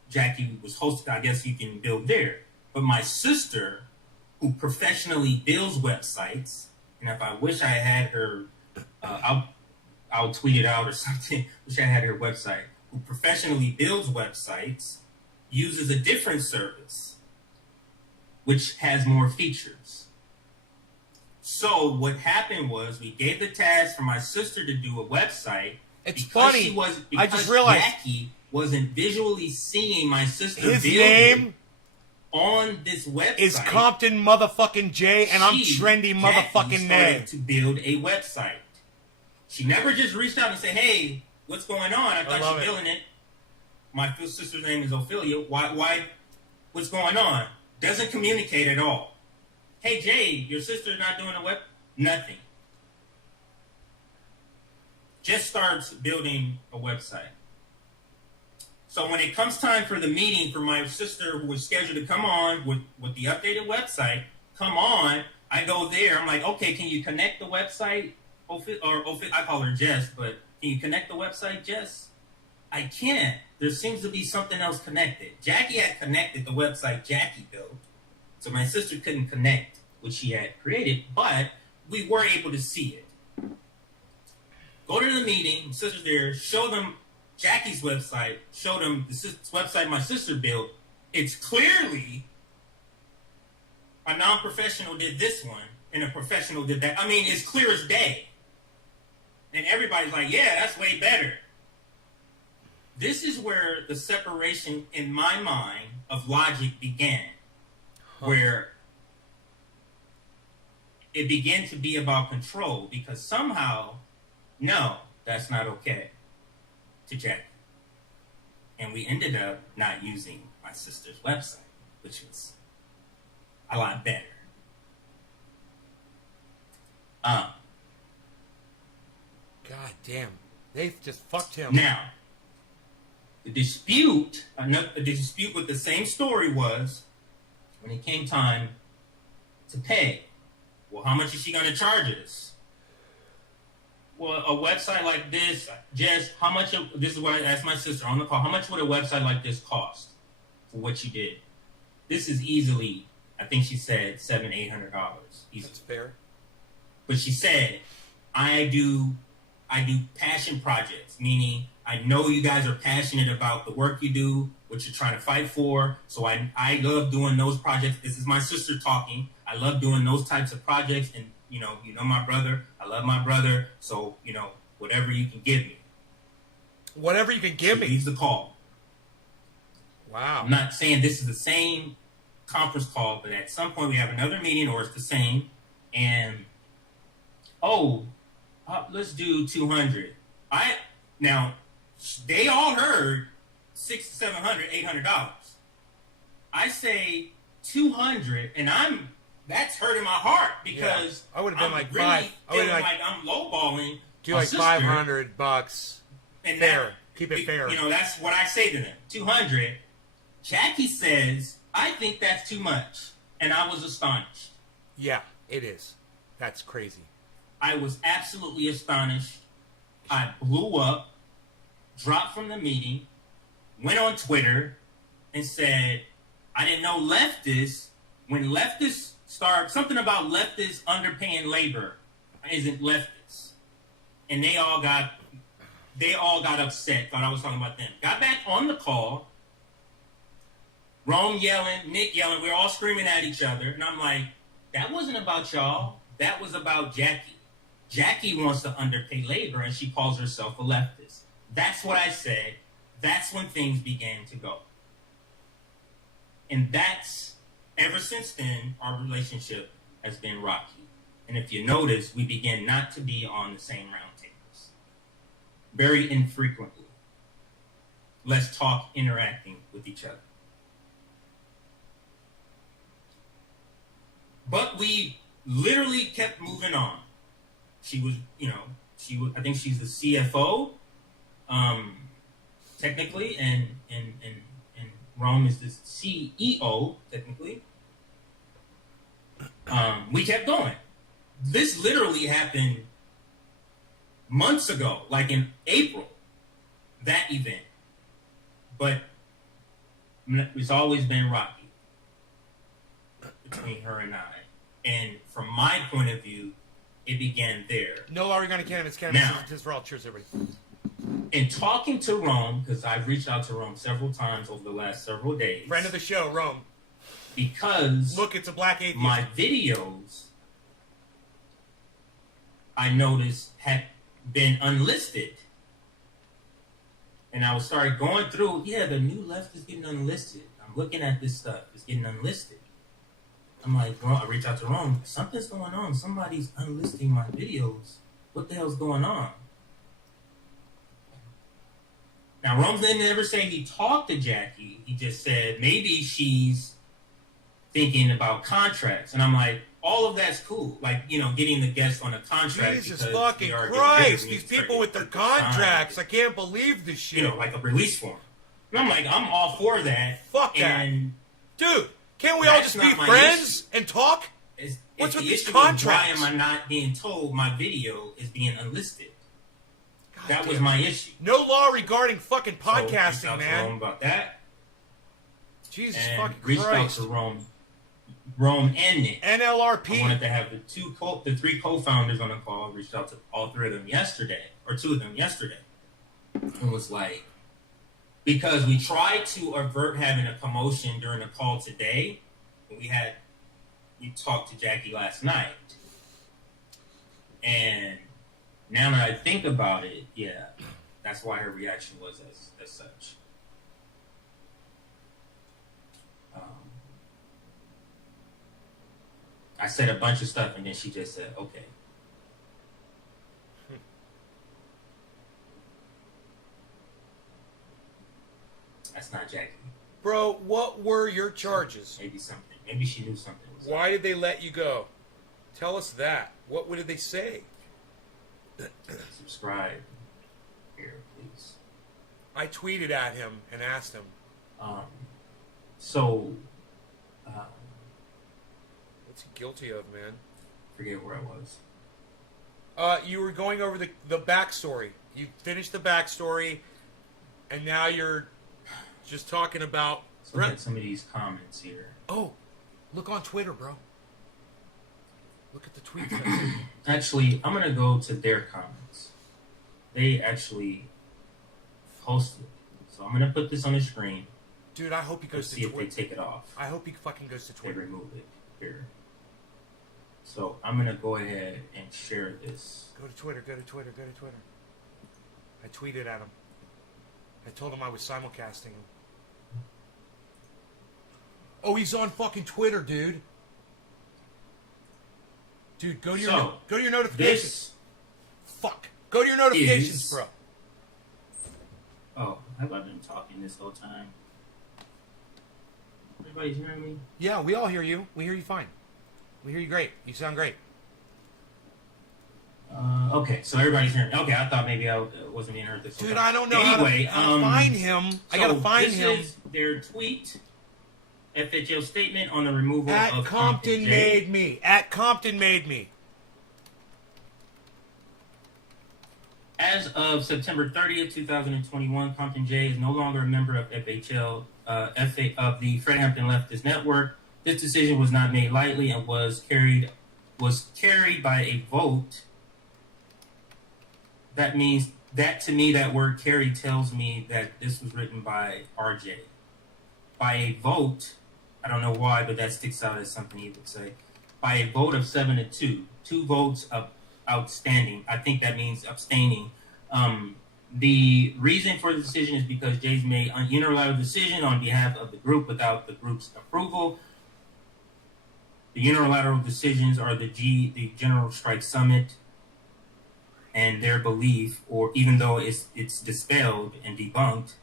Jackie was hosting, I guess you can build there. But my sister, who professionally builds websites, and if I wish I had her, I'll tweet it out or something. Wish I had her website. Who professionally builds websites, uses a different service, which has more features. So what happened was we gave the task for my sister to do a website. It's Because funny. I just because realized Jackie wasn't visually seeing my sister his build name on this website. is Compton motherfucking J, and I'm trendy Jackie, motherfucking started name. to build a website. She never just reached out and said, "Hey, what's going on? I thought love you're it. building it. My sister's name is Ophelia. Why? What's going on?" Doesn't communicate at all. Hey, Jay, your sister's not doing a web. Nothing. Just starts building a website. So when it comes time for the meeting for my sister, who was scheduled to come on with the updated website, come on, I go there. I'm like, okay, can you connect the website? I call her Jess, but can you connect the website, Jess? I can't. There seems to be something else connected. Jackie had connected the website Jackie built, so my sister couldn't connect what she had created, but we were able to see it. Go to the meeting, sister's there, show them Jackie's website, show them the website my sister built. It's clearly a non-professional did this one, and a professional did that. I mean, it's clear as day. And everybody's like, yeah, that's way better. This is where the separation in my mind of logic began, where it began to be about control, because somehow, no, that's not okay to Jackie. And we ended up not using my sister's website, which was a lot better. God damn. They just fucked him. Now, the dispute with the same story was when it came time to pay. Well, how much is she going to charge us? Well, a website like this, Jess, how much, this is what I asked my sister on the call, how much would a website like this cost for what you did? This is easily, I think she said $700-800. That's fair. But she said, I do passion projects, meaning I know you guys are passionate about the work you do, what you're trying to fight for. So I love doing those projects. This is my sister talking. I love doing those types of projects. And, you know my brother. I love my brother. So, whatever you can give me. Whatever you can give me. Leaves the call. Wow. I'm not saying this is the same conference call, but at some point we have another meeting, or it's the same. And, let's do 200. Now, they all heard $600, $700, $800. I say 200, and that's hurting my heart because I would have been I'm like really five. I would feeling have like I'm lowballing. do my like sister, $500. and Fair. that- Keep it fair. You know, that's what I say to them. 200. Jackie says, I think that's too much, and I was astonished. Yeah, it is. That's crazy. I was absolutely astonished. I blew up, dropped from the meeting, went on Twitter, and said, I didn't know leftists, when leftists start, something about leftists underpaying labor isn't leftists. And they all got upset, thought I was talking about them. Got back on the call, Rome yelling, Nick yelling, we're all screaming at each other. And I'm like, that wasn't about y'all. That was about Jackie. Jackie wants to underpay labor, and she calls herself a leftist. That's what I said. That's when things began to go. And ever since then, our relationship has been rocky. And if you notice, we began not to be on the same round tables. Very infrequently. Less talk, interacting with each other. But we literally kept moving on. She was, I think she's the CFO, technically, and Rome is the CEO, technically. We kept going. This literally happened months ago, like in April, that event. But it's always been rocky between her and I. And from my point of view, it began there. No Lowry Gunning Cannabis. Cannabis Now, is for all. Cheers, everybody. in talking to Rome, because I've reached out to Rome several times over the last several days. Friend of the show, Rome. Because Look, it's a black atheist. my videos, I noticed, had been unlisted. And I started going through, the new left is getting unlisted. I'm looking at this stuff. It's getting unlisted. I'm like, I reach out to Rome. Something's going on. Somebody's unlisting my videos. What the hell's going on? Now, Rome didn't ever say he talked to Jackie. He just said maybe she's thinking about contracts. And I'm like, all of that's cool. Like, getting the guest on a contract. Jesus because fucking we are Christ. getting These married, people with their for the time. contracts. I can't believe this shit. Like a release form. And I'm like, I'm all for that. Fuck that. And Dude, can't we all That's just be not my friends and talk? What's with the these issue is contracts? why am I not being told my video is being unlisted? God That was damn. my issue. No law regarding fucking So, reached podcasting, out to man. Rome about that. Jesus And fucking reached Christ. out to Rome and Nick. I NLRP. wanted to have the three co-founders on the call. Reached out to all three of them yesterday, or two of them yesterday. It was like, because we tried to avert having a commotion during the call today. We talked to Jackie last night. And now that I think about it, that's why her reaction was as such. I said a bunch of stuff, and then she just said, okay. That's not Jackie. Bro, what were your charges? Maybe something. Maybe she knew something was Why did they let you go? Tell us that. What did they say? up. Subscribe here, please. I tweeted at him and asked him. So, What's he guilty of, man? forget where I was. You were going over the backstory. You finished the backstory, and now you're just talking about... So look at some of these comments here. Oh, look on Twitter, bro. Look at the tweets. Actually, I'm going to go to their comments. They actually posted. So I'm going to put this on the screen. Dude, I hope he to goes see to if they Twitter. take it off. I hope he fucking goes to They Twitter. remove it here. So I'm going to go ahead and share this. Go to Twitter, go to Twitter, go to Twitter. I tweeted at him. I told him I was simulcasting him. Oh, he's on fucking Twitter, dude. Dude, go to your notifications. This Fuck. Go to your notifications, is- bro. Oh, have I been talking this whole time? Everybody's hearing me? Yeah, we all hear you. We hear you fine. We hear you great. You sound great. Okay, so everybody's hearing me. Okay, I thought maybe I wasn't being heard this whole Dude, time. I don't know Anyway, how to find him. I gotta find him. This is their tweet. FHL statement on the removal At of Compton J. made me. At Compton made me. As of September 30th, 2021, Compton J is no longer a member of FHL, of the Fred Hampton Leftist Network. This decision was not made lightly and was carried by a vote. That means that to me, that word carried tells me that this was written by RJ. By a vote, I don't know why, but that sticks out as something he would say. By a vote of 7-2, 2 votes of outstanding. I think that means abstaining. The reason for the decision is because Jay's made an unilateral decision on behalf of the group without the group's approval. The unilateral decisions are the General Strike Summit and their belief, or even though it's dispelled and debunked,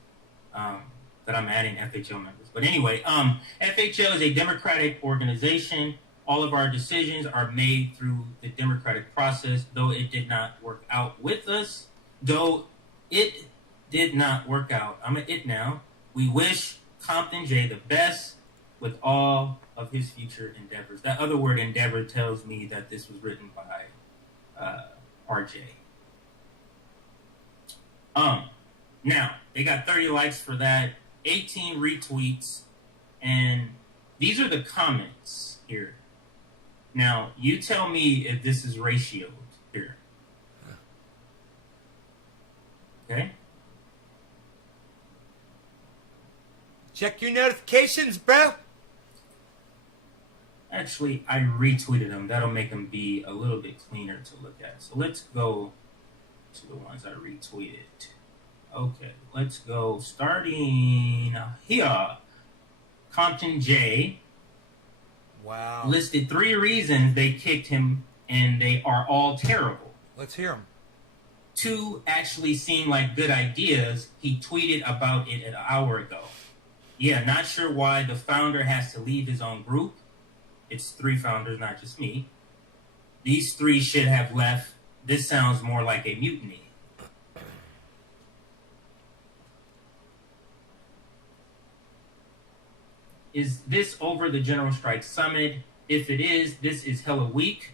that I'm adding FHL members. But anyway, FHL is a democratic organization. All of our decisions are made through the democratic process, though it did not work out with us. Though it did not work out, I'm an it now. We wish Compton J the best with all of his future endeavors. That other word, endeavor, tells me that this was written by RJ. Now, they got 30 likes for that, 18 retweets, and these are the comments here. Now, you tell me if this is ratioed here. Okay? Check your notifications, bro. Actually, I retweeted them. That'll make them be a little bit cleaner to look at. So let's go to the ones I retweeted. Okay, let's go starting here. Compton J Wow. listed 3 reasons they kicked him, and they are all terrible. Let's hear him. 2 actually seem like good ideas. He tweeted about it an hour ago. Yeah, not sure why the founder has to leave his own group. It's 3 founders, not just me. These 3 should have left. This sounds more like a mutiny. Is this over the General Strike Summit? If it is, this is hella weak.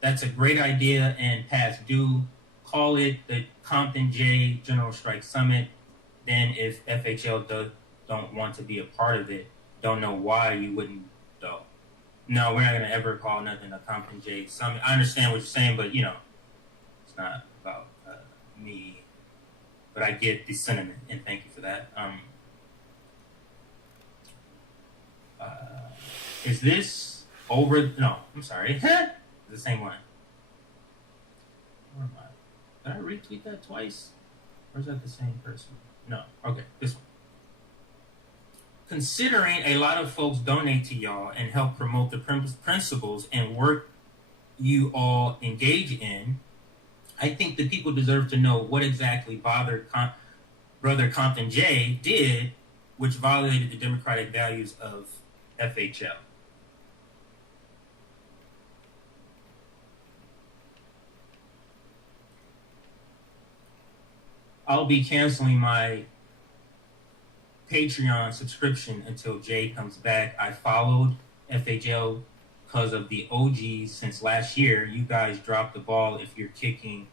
That's a great idea and past due. Call it the Compton J General Strike Summit. Then if FHL don't want to be a part of it, don't know why you wouldn't though. No, we're not going to ever call nothing a Compton J Summit. I understand what you're saying, but you know, it's not about me. But I get the sentiment, and thank you for that. Is this over? No, I'm sorry. The same one. Where am I? Did I retweet that twice? Or is that the same person? No. Okay, this one. Considering a lot of folks donate to y'all and help promote the principles and work you all engage in, I think the people deserve to know what exactly Brother Compton J did, which violated the democratic values of FHL. I'll be canceling my Patreon subscription until Jay comes back. I followed FHL because of the OGs since last year. You guys dropped the ball if you're kicking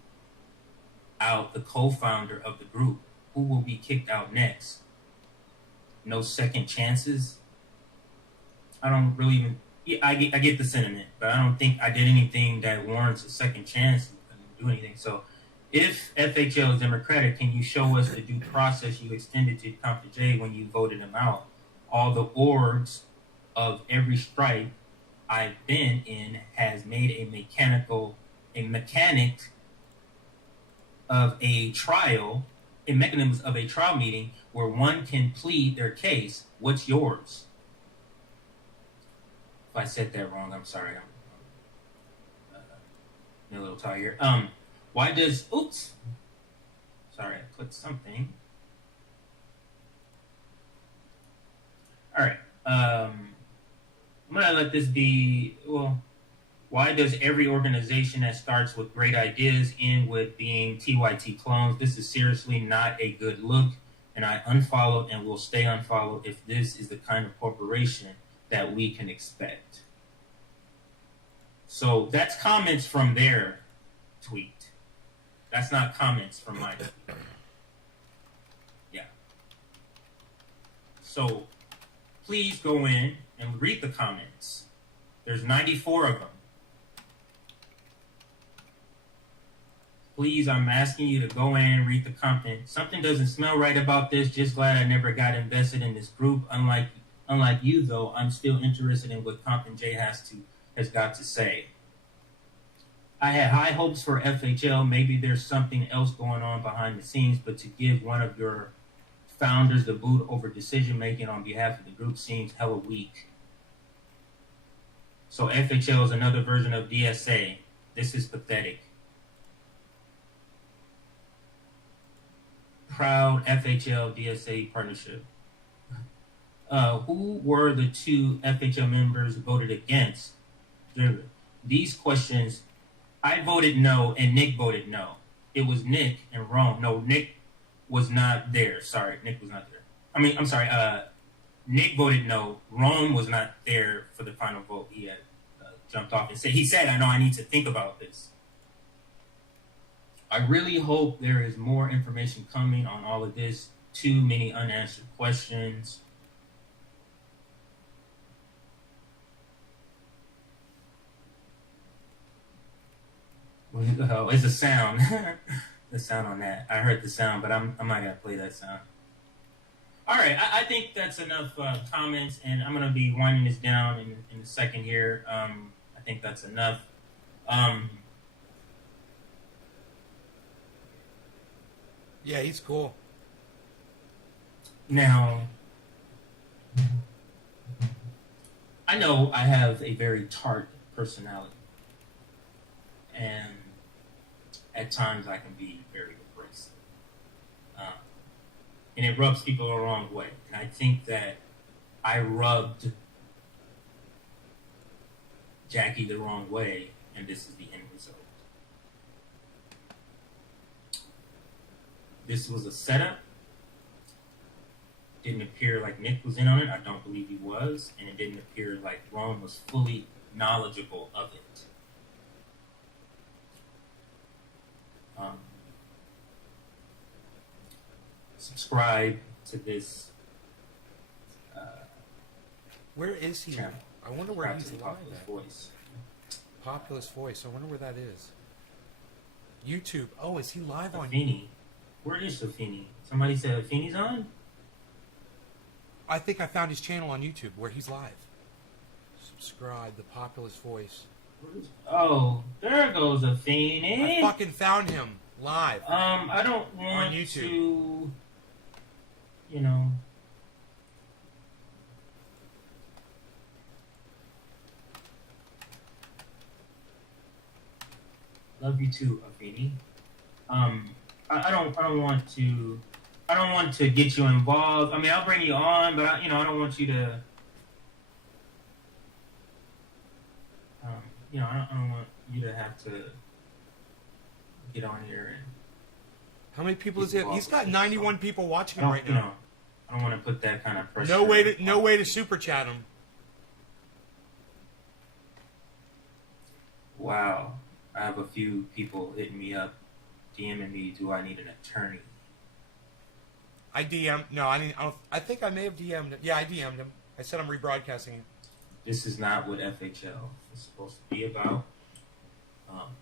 out the co-founder of the group. Who will be kicked out next? No second chances? I don't really even... Yeah, I get the sentiment, but I don't think I did anything that warrants a second chance. I didn't do anything. So if FHL is democratic, can you show us the due process you extended to Compton J when you voted him out? All the orgs of every strike I've been in has made a mechanic of a trial, a mechanism of a trial meeting where one can plead their case. What's yours? If I said that wrong, I'm sorry. I'm a little tired. Why does... Oops. Sorry, I clicked something. I'm gonna let this be. Well, why does every organization that starts with great ideas end with being TYT clones? This is seriously not a good look, and I unfollowed and will stay unfollowed if this is the kind of corporation that we can expect. So that's comments from their tweet. That's not comments from my tweet. Yeah. So please go in and read the comments. There's 94 of them. Please, I'm asking you to go in and read the comment. Something doesn't smell right about this. Just glad I never got invested in this group. Unlike you, though, I'm still interested in what Compton J has got to say. I had high hopes for FHL. Maybe there's something else going on behind the scenes, but to give one of your founders the boot over decision making on behalf of the group seems hella weak. So FHL is another version of DSA. This is pathetic. Proud FHL DSA partnership. Who were the two FHL members voted against? These questions, I voted no and Nick voted no. It was Nick and Rome. No, Nick was not there. Sorry, Nick was not there. I'm sorry. Nick voted no. Rome was not there for the final vote. He had jumped off and said, I know I need to think about this. I really hope there is more information coming on all of this. Too many unanswered questions. What the hell? It's a sound. The sound on that. I heard the sound, but I'm not gonna play that sound. All right, I think that's enough comments, and I'm gonna be winding this down in a second here. I think that's enough. Yeah, he's cool. Now, I know I have a very tart personality, and at times I can be very abrasive. And it rubs people the wrong way. And I think that I rubbed Jackie the wrong way, and this is the end result. This was a setup. Didn't appear like Nick was in on it. I don't believe he was. And it didn't appear like Rome was fully knowledgeable of it. Subscribe to this Where is he? channel. I wonder where he's Subscribe to live the at. Voice. Populous Voice. I wonder where that is. YouTube. Oh, is he live on? Afeni. Where is Afeni? Somebody said Afeni's on? I think I found his channel on YouTube where he's live. Subscribe. The Populous Voice. Oh, there goes Afeni. I fucking found him live. I don't On want YouTube. to, you know. Love you too, Afeni. I don't want to get you involved. I mean, I'll bring you on, but I don't want you to. I don't want you to have to get on here and. How many people is it? He's got 91 people watching him right You now. know, I don't want to put that kind of pressure. No way to super chat him. Wow. I have a few people hitting me up, DMing me, do I need an attorney? I DM'd. No, I think I may have DM'd him. Yeah, I DM'd him. I said I'm rebroadcasting it. This is not what FHL is supposed to be about.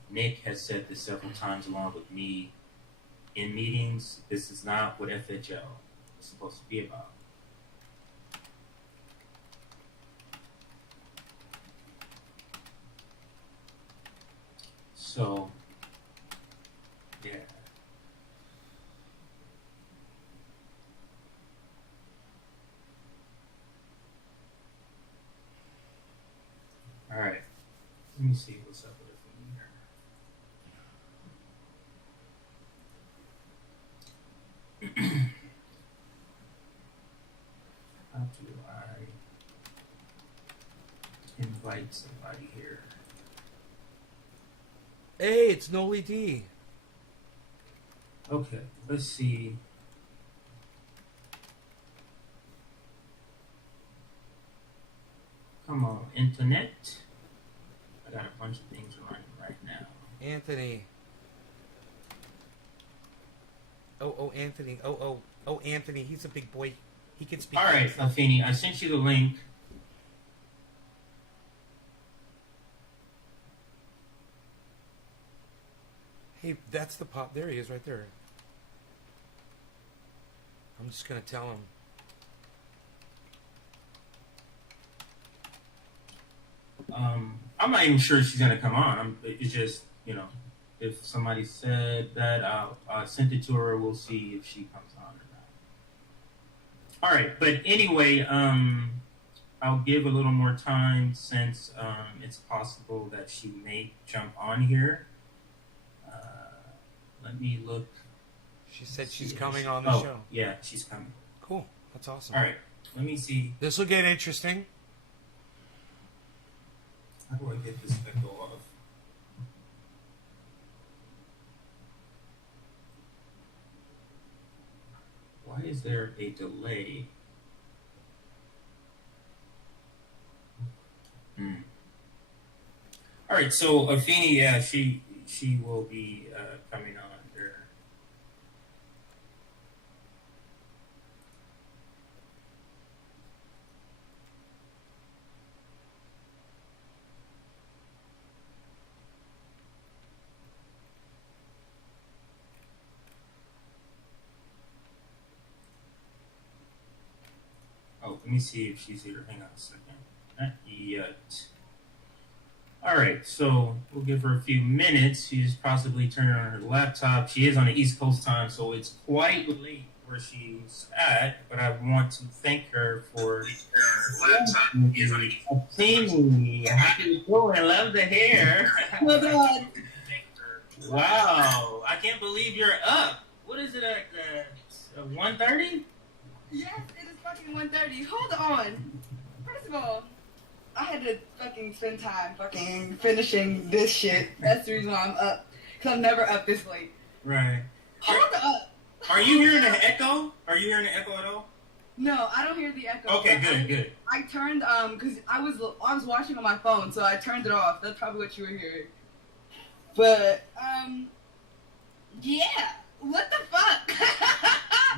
Nick has said this several times along with me in meetings. This is not what FHL is supposed to be about. So, yeah. All right. Let me see what's up with it from here. How do I invite somebody here. Hey, it's Noli D. Okay, let's see. Come on, internet. I got a bunch of things running right now. Anthony. Oh, Anthony. Oh, Anthony. He's a big boy. He can speak. All right, Afeni, I sent you the link. Hey, that's the pop. There he is, right there. I'm just gonna tell him. I'm not even sure she's gonna come on. It's just, if somebody said that, I sent it to her. We'll see if she comes on or not. All right, but anyway, I'll give a little more time since it's possible that she may jump on here. Let me look. She said she's coming on the show. Yeah, she's coming. Cool. That's awesome. All right, let me see. This will get interesting. How do I get this echo off? Why is there a delay? All right, so Afeni, yeah, she will be coming on here. Oh, let me see if she's here. Hang on a second. Not yet. All right, so we'll give her a few minutes. She's possibly turning on her laptop. She is on the East Coast time, so it's quite late where she's at. But I want to thank her for Amy, how you doing? Love the hair. Oh God. Wow, I can't believe you're up. What is it at 1:30? Yes, it is fucking 1:30. Hold on. First of all, I had to fucking spend time fucking finishing this shit. That's the reason why I'm up. Because I'm never up this late. Right. Hold up. Are you hearing the echo? Are you hearing the echo at all? No, I don't hear the echo. Okay, good. I turned, because I was watching on my phone, so I turned it off. That's probably what you were hearing. But, yeah. What the fuck?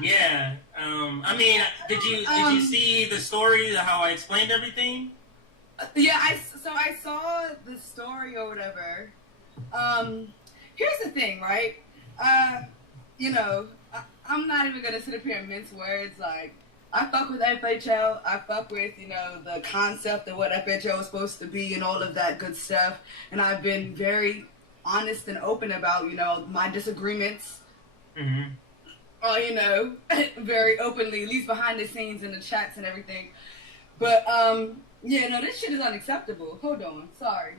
Yeah. I mean, did you see the story, how I explained everything? Yeah, I saw the story or whatever. Here's the thing, right? I'm not even gonna sit up here and mince words. Like, I fuck with FHL. I fuck with, the concept of what FHL is supposed to be and all of that good stuff. And I've been very honest and open about, my disagreements. Mm-hmm. Very openly, at least behind the scenes in the chats and everything. But, yeah, no, this shit is unacceptable. Hold on. Sorry.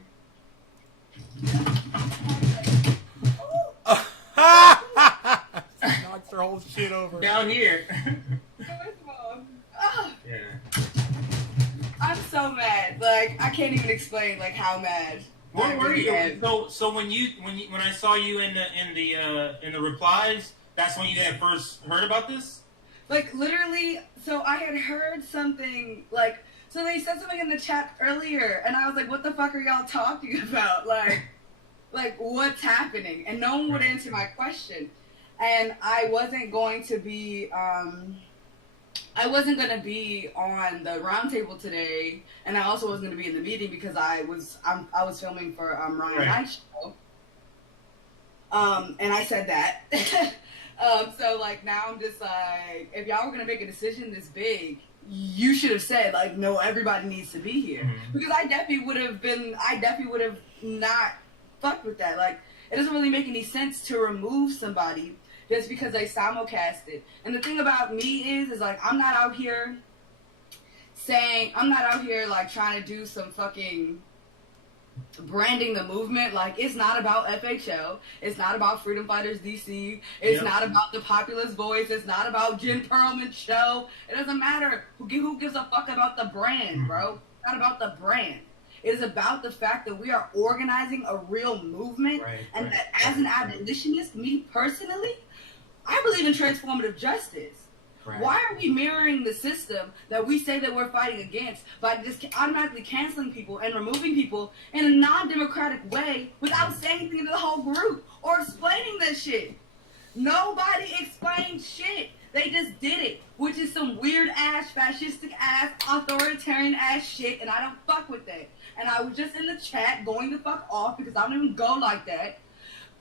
Knocks her whole shit over. Down here. First of all, Yeah. I'm so mad. Like, I can't even explain, like, how mad. What were really you? am. So when I saw you in the replies, that's when you had first heard about this? Like, literally, so I had heard something, like, so they said something in the chat earlier, and I was like, what the fuck are y'all talking about? Like, what's happening? And no one would answer my question. And I wasn't going to be, on the roundtable today, and I also wasn't going to be in the meeting because I was filming for Ryan Knight's show. And I said that. So, like, now I'm just like, if y'all were going to make a decision this big, you should have said, like, no, everybody needs to be here. Mm-hmm. Because I definitely would have not fucked with that. Like, it doesn't really make any sense to remove somebody just because they simulcasted. And the thing about me is like, I'm not out here, like, trying to do some fucking branding the movement. Like, it's not about FHL. It's not about Freedom Fighters DC. It's not about the Populist Voice. It's not about Jen Perlman's show. It doesn't matter. Who gives a fuck about the brand, bro? It's not about the brand. It is about the fact that we are organizing a real movement, and that as an abolitionist, me personally, I believe in transformative justice. Right. Why are we mirroring the system that we say that we're fighting against by just automatically canceling people and removing people in a non-democratic way without saying anything to the whole group or explaining that shit? Nobody explained shit. They just did it, which is some weird-ass, fascistic-ass, authoritarian-ass shit, and I don't fuck with that. And I was just in the chat going the fuck off because I don't even go like that.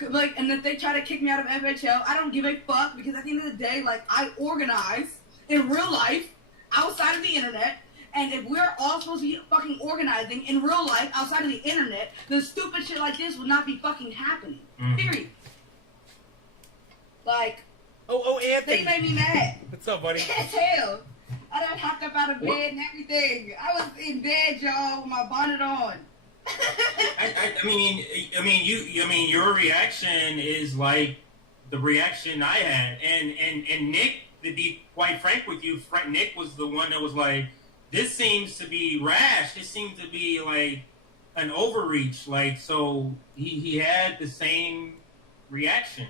Like, and if they try to kick me out of FHL, I don't give a fuck because at the end of the day, like, I organize in real life outside of the internet, and if we're all supposed to be fucking organizing in real life outside of the internet, then stupid shit like this would not be fucking happening. Period. Like, Anthony. they made me mad. What's up, buddy? As hell. I done hopped up out of bed and everything. I was in bed, y'all, with my bonnet on. I mean, your reaction is like the reaction I had, and Nick, to be quite frank with you, Nick was the one that was like, this seems to be rash. This seems to be like an overreach. Like, so he had the same reaction,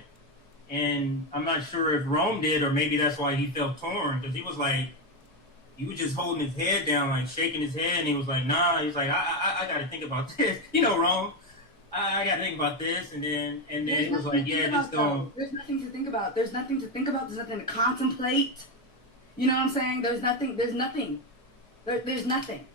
and I'm not sure if Rome did, or maybe that's why he felt torn, because he was like, he was just holding his head down, like shaking his head, and he was like, nah. He's like, I got to think about this. You know, Rome, I got to think about this. And then it was like, yeah, just don't. There's nothing to think about. There's nothing to think about. There's nothing to contemplate. You know what I'm saying? There's nothing. There's nothing. There's nothing.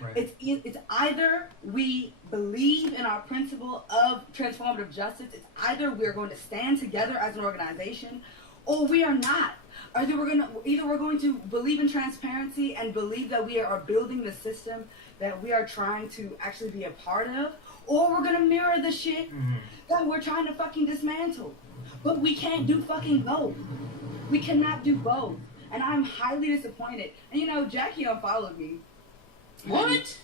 Right. It's either we believe in our principle of transformative justice. It's either we're going to stand together as an organization, or we are not. Either we're going to believe in transparency and believe that we are building the system that we are trying to actually be a part of, or we're gonna mirror the shit that we're trying to fucking dismantle. But we can't do fucking both. We cannot do both. And I'm highly disappointed. And you know, Jackie unfollowed me. What?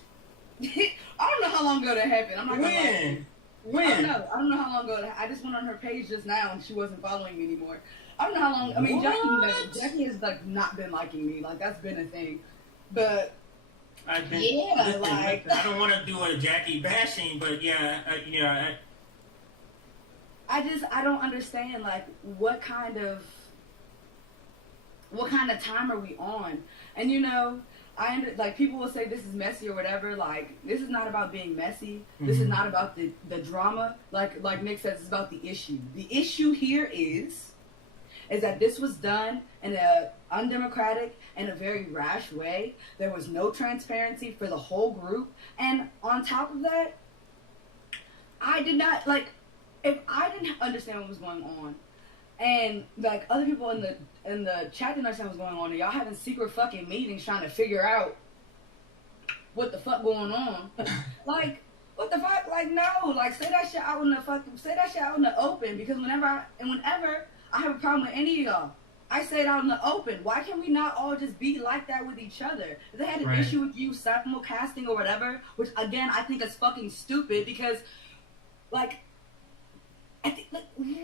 I don't know how long ago that happened. I'm not gonna lie. When? I don't know how long ago. I just went on her page just now and she wasn't following me anymore. I don't know how long. I mean, What? Jackie has like not been liking me. Like that's been a thing. But I've been, yeah, listen, like I don't want to do a Jackie bashing, but yeah, I don't understand like what kind of time are we on? And you know, like people will say this is messy or whatever. Like this is not about being messy. This is not about the drama. Like Nick says, it's about the issue. The issue here is that this was done in a undemocratic and a very rash way. There was no transparency for the whole group. And on top of that, I did not, like, if I didn't understand what was going on, and, like, other people in the chat didn't understand what was going on, and y'all having secret fucking meetings trying to figure out what the fuck going on, like, what the fuck? Like, no, like, say that shit out in the open, because whenever I have a problem with any of y'all, I say it out in the open. Why can we not all just be like that with each other? If they had an issue with you simulcasting or whatever, which again I think is fucking stupid because, like,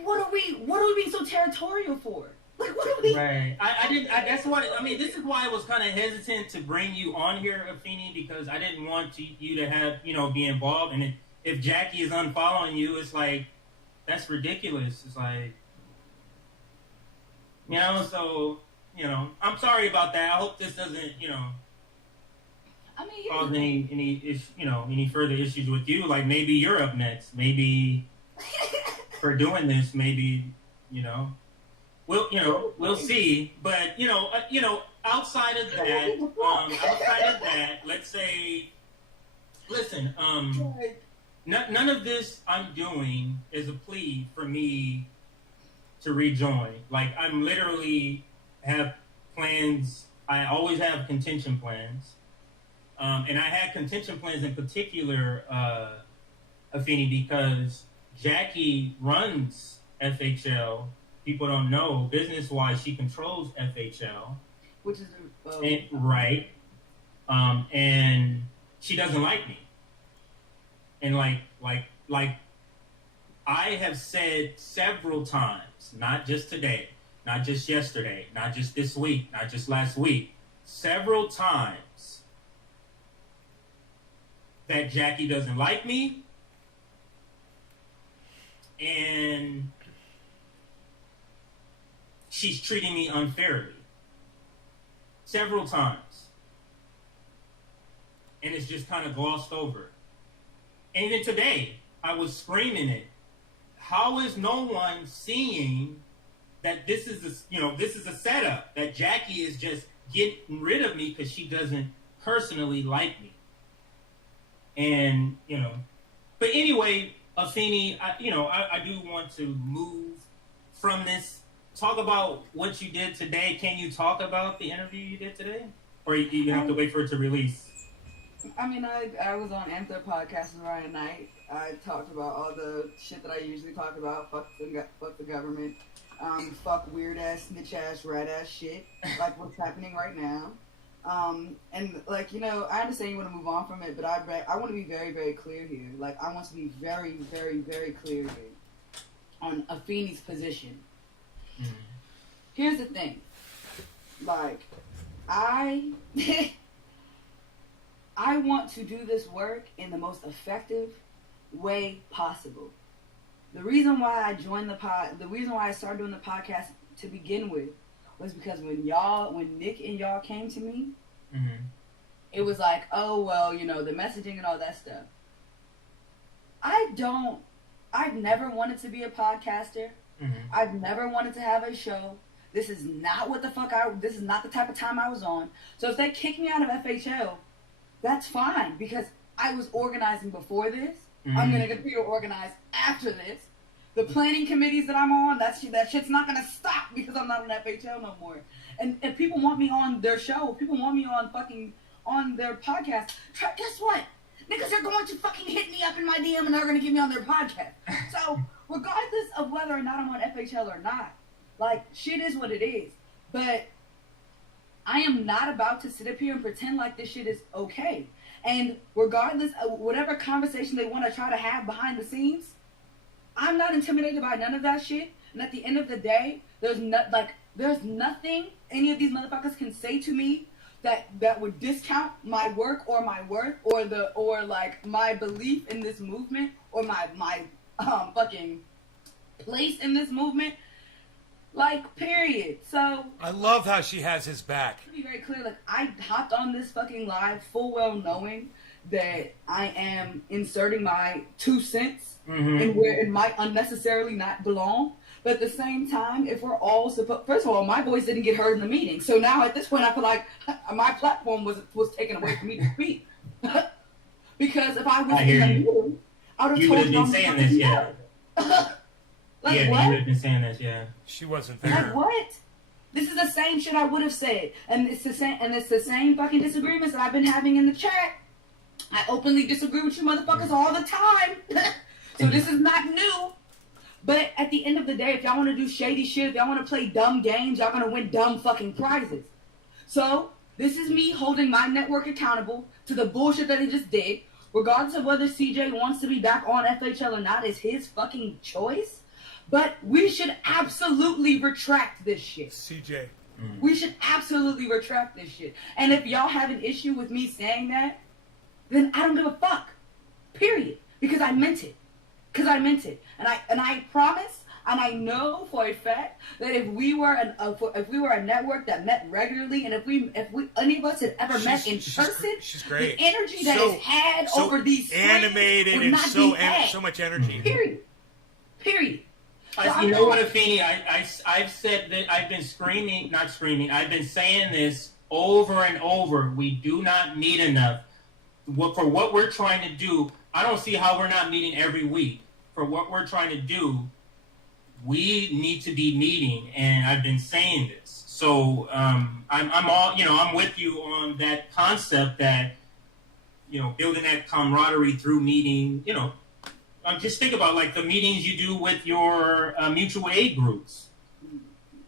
what are we being so territorial for? Like, what are we? Right. That's why. I mean, this is why I was kind of hesitant to bring you on here, Afeni, because I didn't want you to have be involved. And if Jackie is unfollowing you, it's like that's ridiculous. It's like. So, I'm sorry about that. I hope this doesn't, cause any further issues with you. Like maybe you're up next. Maybe for doing this, maybe, we'll see. But, outside of that, let's say, listen, none of this I'm doing is a plea for me to rejoin. Like I'm literally have plans. I always have contention plans, and I had contention plans in particular, Afeni, because Jackie runs FHL. People don't know business-wise she controls FHL, which is right, and she doesn't like me, and like I have said several times. Not just today, not just yesterday, not just this week, not just last week. Several times that Jackie doesn't like me, and she's treating me unfairly several times. And it's just kind of glossed over. And even today, I was screaming it. How is no one seeing that this is a setup, that Jackie is just getting rid of me because she doesn't personally like me? And, but anyway, Afeni, I do want to move from this. Talk about what you did today. Can you talk about the interview you did today? Or you have to wait for it to release? I mean, I was on Anthem podcast with Ryan Knight. I talked about all the shit that I usually talk about. Fuck the government. Fuck weird ass, snitch ass, rat ass shit. Like what's happening right now. And like, I understand you want to move on from it, but I want to be very, very clear here. Like, I want to be very, very, very clear here on Afeni's position. Mm-hmm. Here's the thing. Like, I want to do this work in the most effective way possible. The reason why I joined the reason why I started doing the podcast to begin with was because when Nick and y'all came to me, mm-hmm. It was like, oh, well, the messaging and all that stuff. I've never wanted to be a podcaster. Mm-hmm. I've never wanted to have a show. This is not this is not the type of time I was on. So if they kick me out of FHL, that's fine, because I was organizing before this. Mm-hmm. I'm going to continue to organize after this. The planning committees that I'm on, that shit's not going to stop because I'm not on FHL no more. And if people want me on their show, people want me on their podcast, guess what? Niggas are going to fucking hit me up in my DM and they're going to get me on their podcast. So regardless of whether or not I'm on FHL or not, like, shit is what it is. But I am not about to sit up here and pretend like this shit is okay. And regardless of whatever conversation they want to try to have behind the scenes, I'm not intimidated by none of that shit. And at the end of the day, there's nothing any of these motherfuckers can say to me that would discount my work or my worth or my belief in this movement or my fucking place in this movement. Like, period. So I love how she has his back. To be very clear, like, I hopped on this fucking live full well knowing that I am inserting my 2 cents mm-hmm. in where it might unnecessarily not belong. But at the same time, if we're all first of all, my voice didn't get heard in the meeting. So now at this point, I feel like my platform was taken away from me to speak. Because if I was in the meeting, I would have told you been saying this, yeah. Like, yeah, what? you would have been saying this, yeah. She wasn't there. Like, what? This is the same shit I would have said. And it's the same fucking disagreements that I've been having in the chat. I openly disagree with you motherfuckers all the time. So this is not new. But at the end of the day, if y'all want to do shady shit, if y'all want to play dumb games, y'all going to win dumb fucking prizes. So this is me holding my network accountable to the bullshit that he just did. Regardless of whether CJ wants to be back on FHL or not is his fucking choice. But we should absolutely retract this shit. CJ. Mm-hmm. We should absolutely retract this shit. And if y'all have an issue with me saying that, then I don't give a fuck. Period. Because I meant it. And I promise, and I know for a fact that if we were a network that met regularly, and if any of us had ever met in person, she's great. The energy that is had over these animated and so much energy. Period. You know what, Afeni? I've said that I've been I've been saying this over and over. We do not meet enough. For what we're trying to do, I don't see how we're not meeting every week. For what we're trying to do, we need to be meeting, and I've been saying this. So I'm with you on that concept that, building that camaraderie through meeting, just think about like the meetings you do with your mutual aid groups.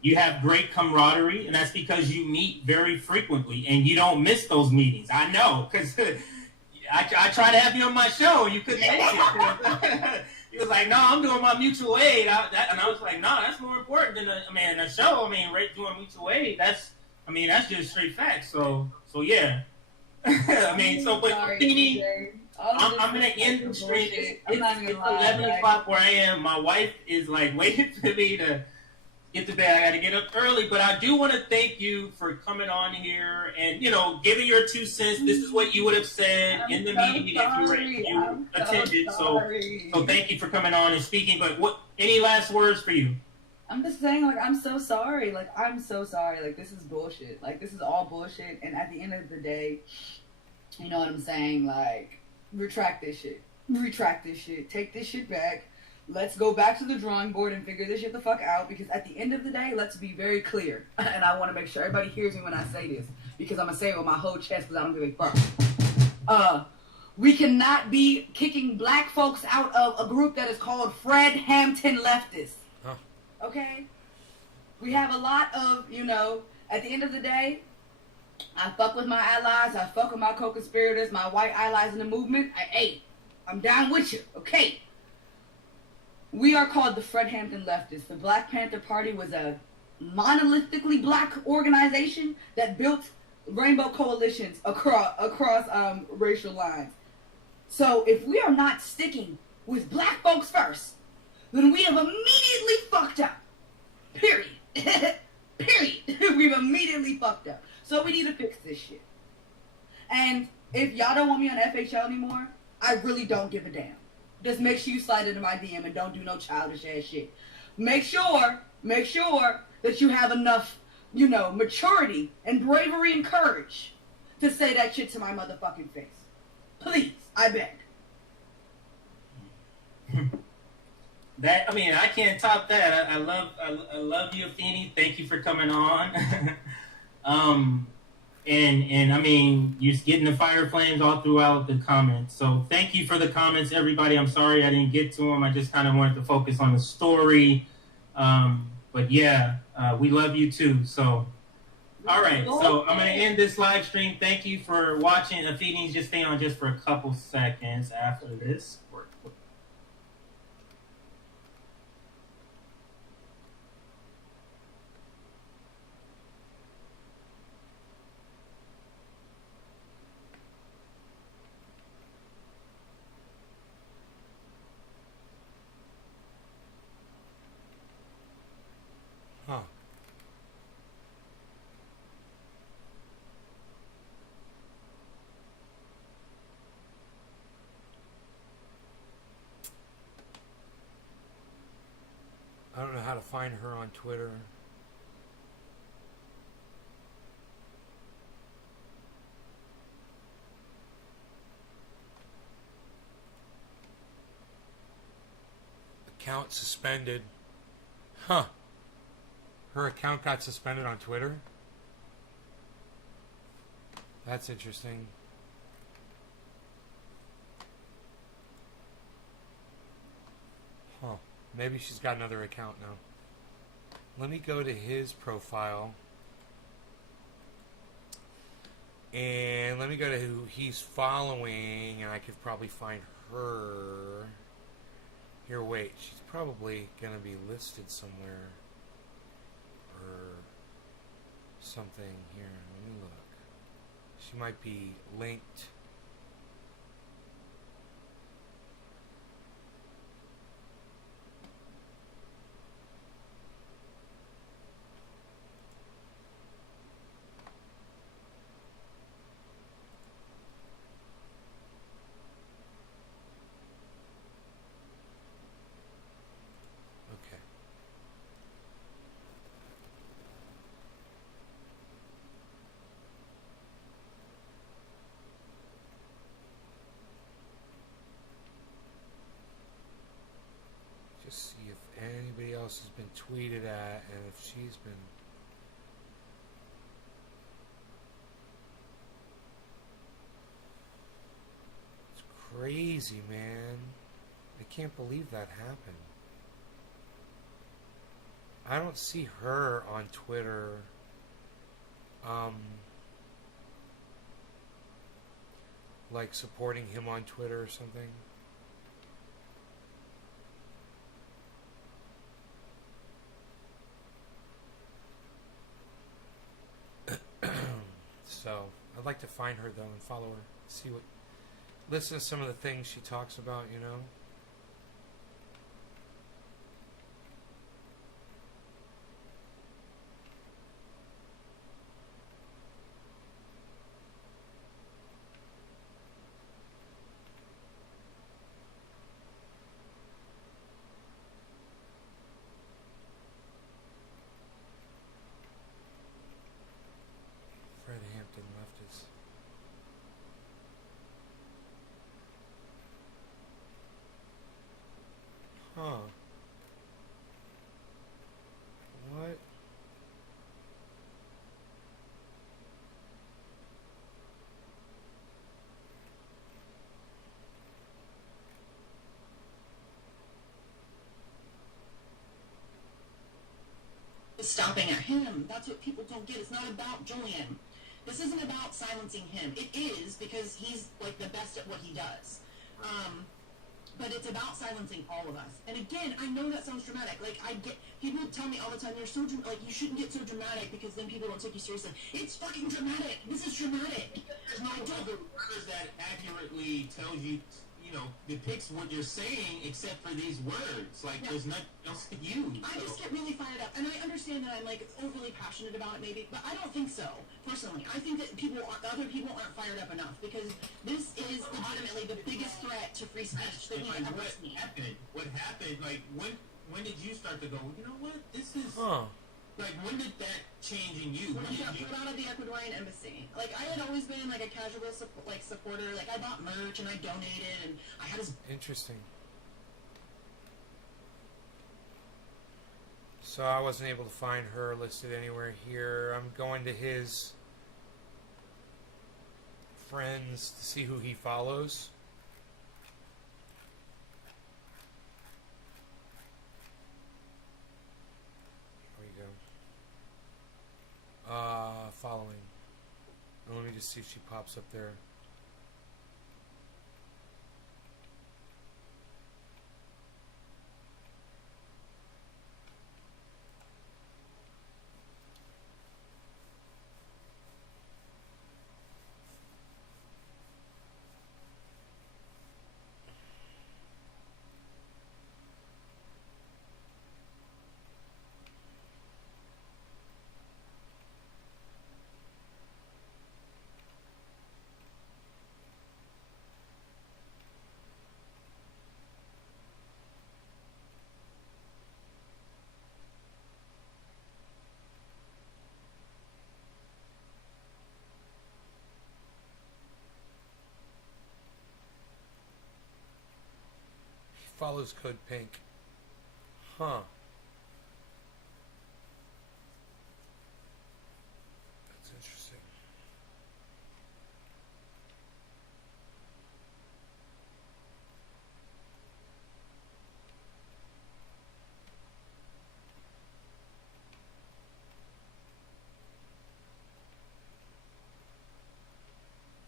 You have great camaraderie, and that's because you meet very frequently, and you don't miss those meetings. I know, because I tried to have you on my show, and you couldn't make it. He was like, no, I'm doing my mutual aid. And I was like, no, that's more important than a show. Doing mutual aid, that's just straight facts. So yeah. But Afeni, I'm gonna end the stream. I'm not It's even gonna lie. 11 Like, o'clock where I am. My wife is like waiting for me to get to bed. I got to get up early, but I do want to thank you for coming on here and giving your 2 cents. This is what you would have said in the meeting if you attended. So thank you for coming on and speaking. But any last words for you? I'm just saying, like, I'm so sorry. Like, I'm so sorry. Like, this is bullshit. Like, this is all bullshit. And at the end of the day, you know what I'm saying? Like, retract this shit. Retract this shit. Take this shit back. Let's go back to the drawing board and figure this shit the fuck out. Because at the end of the day, let's be very clear. And I want to make sure everybody hears me when I say this. Because I'm going to say it with my whole chest because I don't give a fuck. We cannot be kicking black folks out of a group that is called Fred Hampton Leftists. Huh. Okay? We have a lot of, at the end of the day, I fuck with my allies, I fuck with my co-conspirators, my white allies in the movement. I'm down with you, okay? We are called the Fred Hampton Leftists. The Black Panther Party was a monolithically black organization that built rainbow coalitions across racial lines. So if we are not sticking with black folks first, then we have immediately fucked up. Period. Period. We've immediately fucked up. So we need to fix this shit. And if y'all don't want me on FHL anymore, I really don't give a damn. Just make sure you slide into my DM and don't do no childish ass shit. Make sure that you have enough, maturity and bravery and courage to say that shit to my motherfucking face. Please, I beg. I can't top that. I love you, Afeni. Thank you for coming on. And you're getting the fire flames all throughout the comments. So thank you for the comments, everybody. I'm sorry I didn't get to them. I just kind of wanted to focus on the story. But yeah, we love you too. So, all right. So I'm going to end this live stream. Thank you for watching. Afeni, just stay on just for a couple seconds after this. Huh. I don't know how to find her on Twitter. Account suspended. Huh. Her account got suspended on Twitter? That's interesting. Huh. Maybe she's got another account now. Let me go to his profile. And let me go to who he's following, and I could probably find her. Here, wait. She's probably going to be listed somewhere. Or something. Here, let me look. She might be linked. Okay. Just see if anybody else has been tweeted at and if she's been. It's crazy, man. I can't believe that happened. I don't see her on Twitter. Like supporting him on Twitter or something. So I'd like to find her though and follow her, see what listen to some of the things she talks about, you know. Fred Hampton left his. Huh. What? Stomping at him. That's what people don't get. It's not about Julian. This isn't about silencing him. It is because he's like the best at what he does. But it's about silencing all of us. And again, I know that sounds dramatic. Like, I get, people tell me all the time, you're so, like, you shouldn't get so dramatic because then people don't take you seriously. It's fucking dramatic. This is dramatic. There's no other words that accurately tells you, you know, depicts what you're saying except for these words. Like, Yeah. there's nothing else to use. I just get really fired up, and I understand that I'm like overly passionate about it, maybe, but I don't think so. Personally, I think that other people aren't fired up enough because this is legitimately the biggest threat to free speech that we Like, have ever what seen. happened? What happened? Like, when did you start to go, you know what, this is, Huh. like, when did that change in you? When When I got did you, put out of the Ecuadorian embassy, like I had always been like a casual supporter. Like I bought merch and I donated, and I had his Interesting. So I wasn't able to find her listed anywhere here. I'm going to his friends to see who he follows. Here we go. Following. And let me just see if she pops up there. Follows Code Pink. Huh. That's interesting.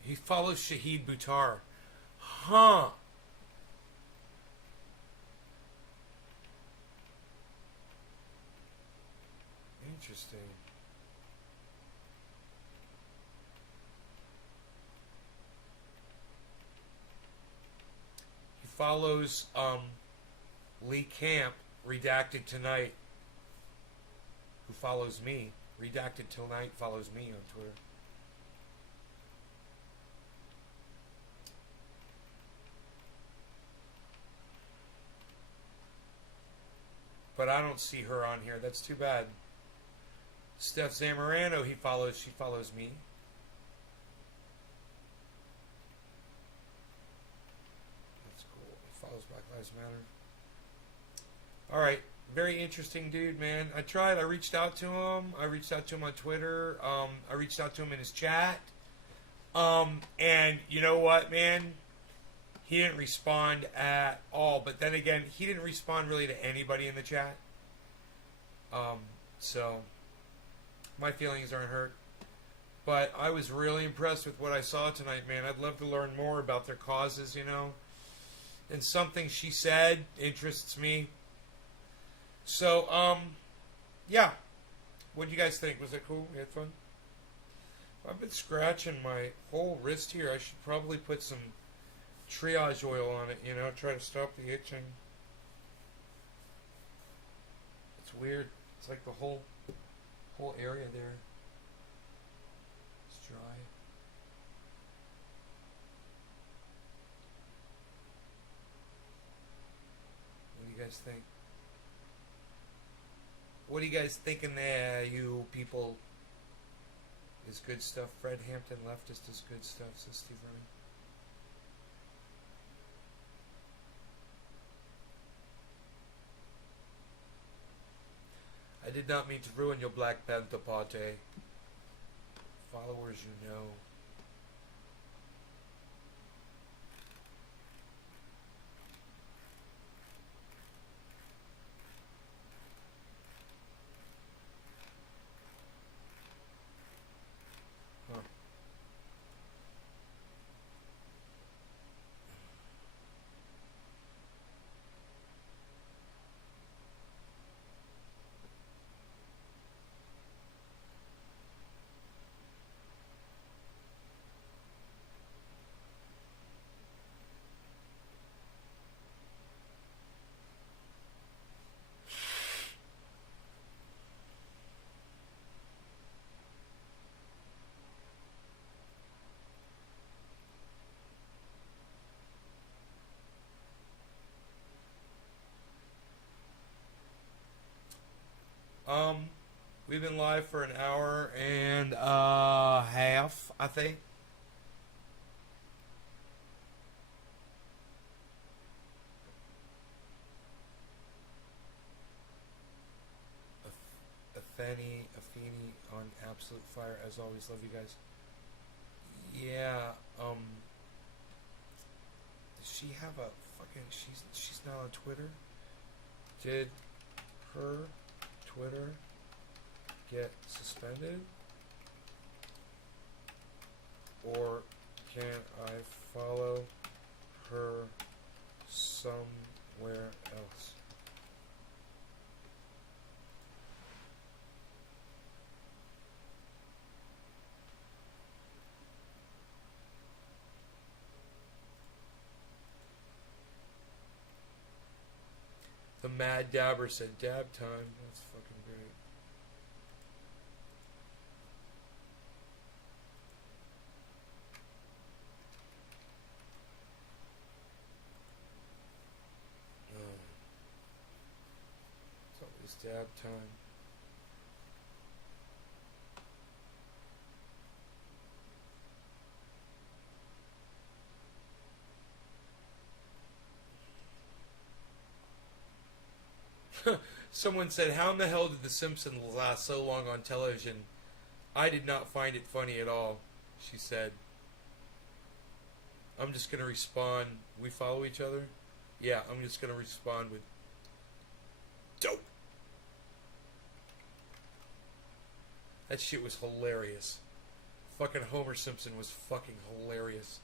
He follows Shahid Buttar. Huh. Interesting. He follows Lee Camp, Redacted Tonight, who follows me. Redacted Tonight follows me on Twitter. But I don't see her on here. That's too bad. Steph Zamorano, she follows me. That's cool. He follows Black Lives Matter. Alright. Very interesting dude, man. I tried. I reached out to him. I reached out to him on Twitter. I reached out to him in his chat. And you know what, man? He didn't respond at all. But then again, he didn't respond really to anybody in the chat. So my feelings aren't hurt. But I was really impressed with what I saw tonight, man. I'd love to learn more about their causes, you know. And something she said interests me. So, yeah. What do you guys think? Was it cool? You had fun? I've been scratching my whole wrist here. I should probably put some triage oil on it, you know, try to stop the itching. It's weird. It's like the whole area there is dry. What do you guys think? What are you guys thinking there, you people? Is good stuff. Fred Hampton leftist is good stuff, says Steve Remy. I did not mean to ruin your Black Panther party. Followers, you know. Huh. We've been live for an hour and half, I think. Afeni on absolute fire as always. Love you guys. Yeah. Does she have a fucking? She's not on Twitter. Did her Twitter get suspended? Or can I follow her somewhere else? The Mad Dabber said dab time. That's fucking great. It's always dab time. Someone said, how in the hell did The Simpsons last so long on television? I did not find it funny at all, she said. I'm just going to respond. We follow each other? Yeah, I'm just going to respond with dope. That shit was hilarious. Fucking Homer Simpson was fucking hilarious.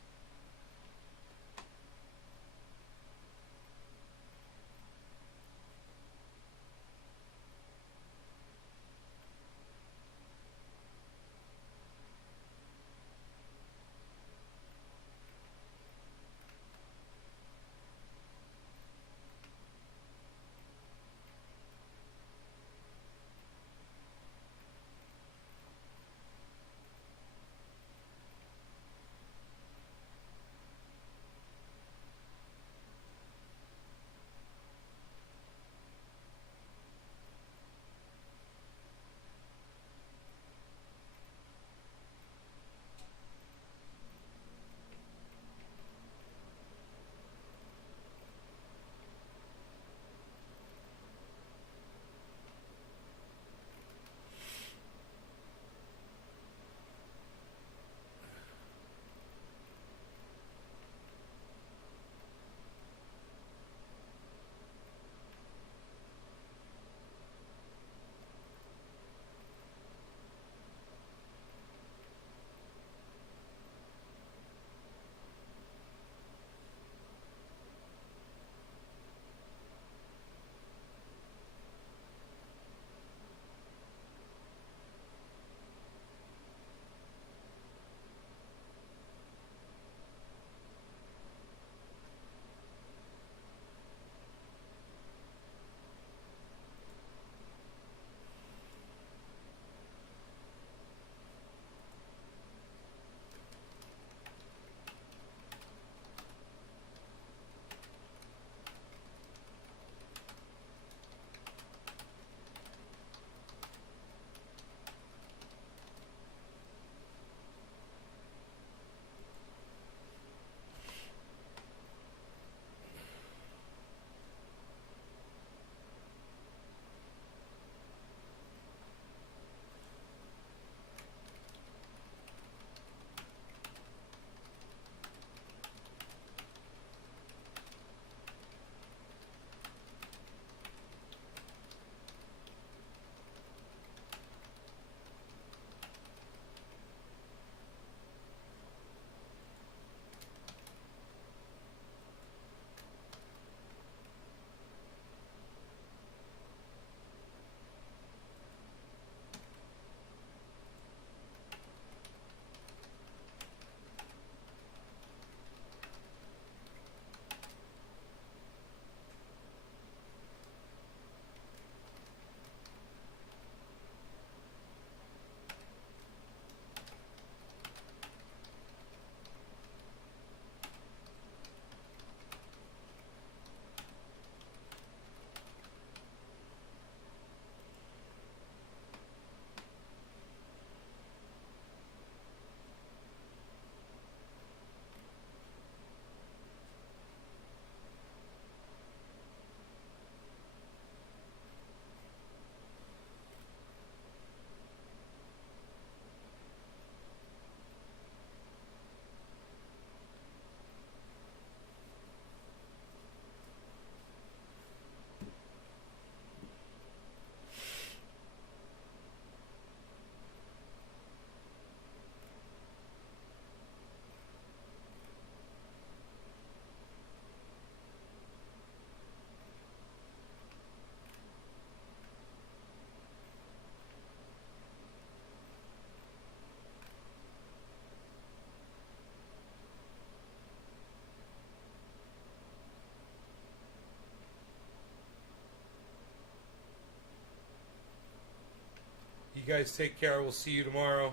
You guys take care. We'll see you tomorrow.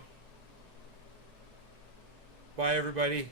Bye, everybody.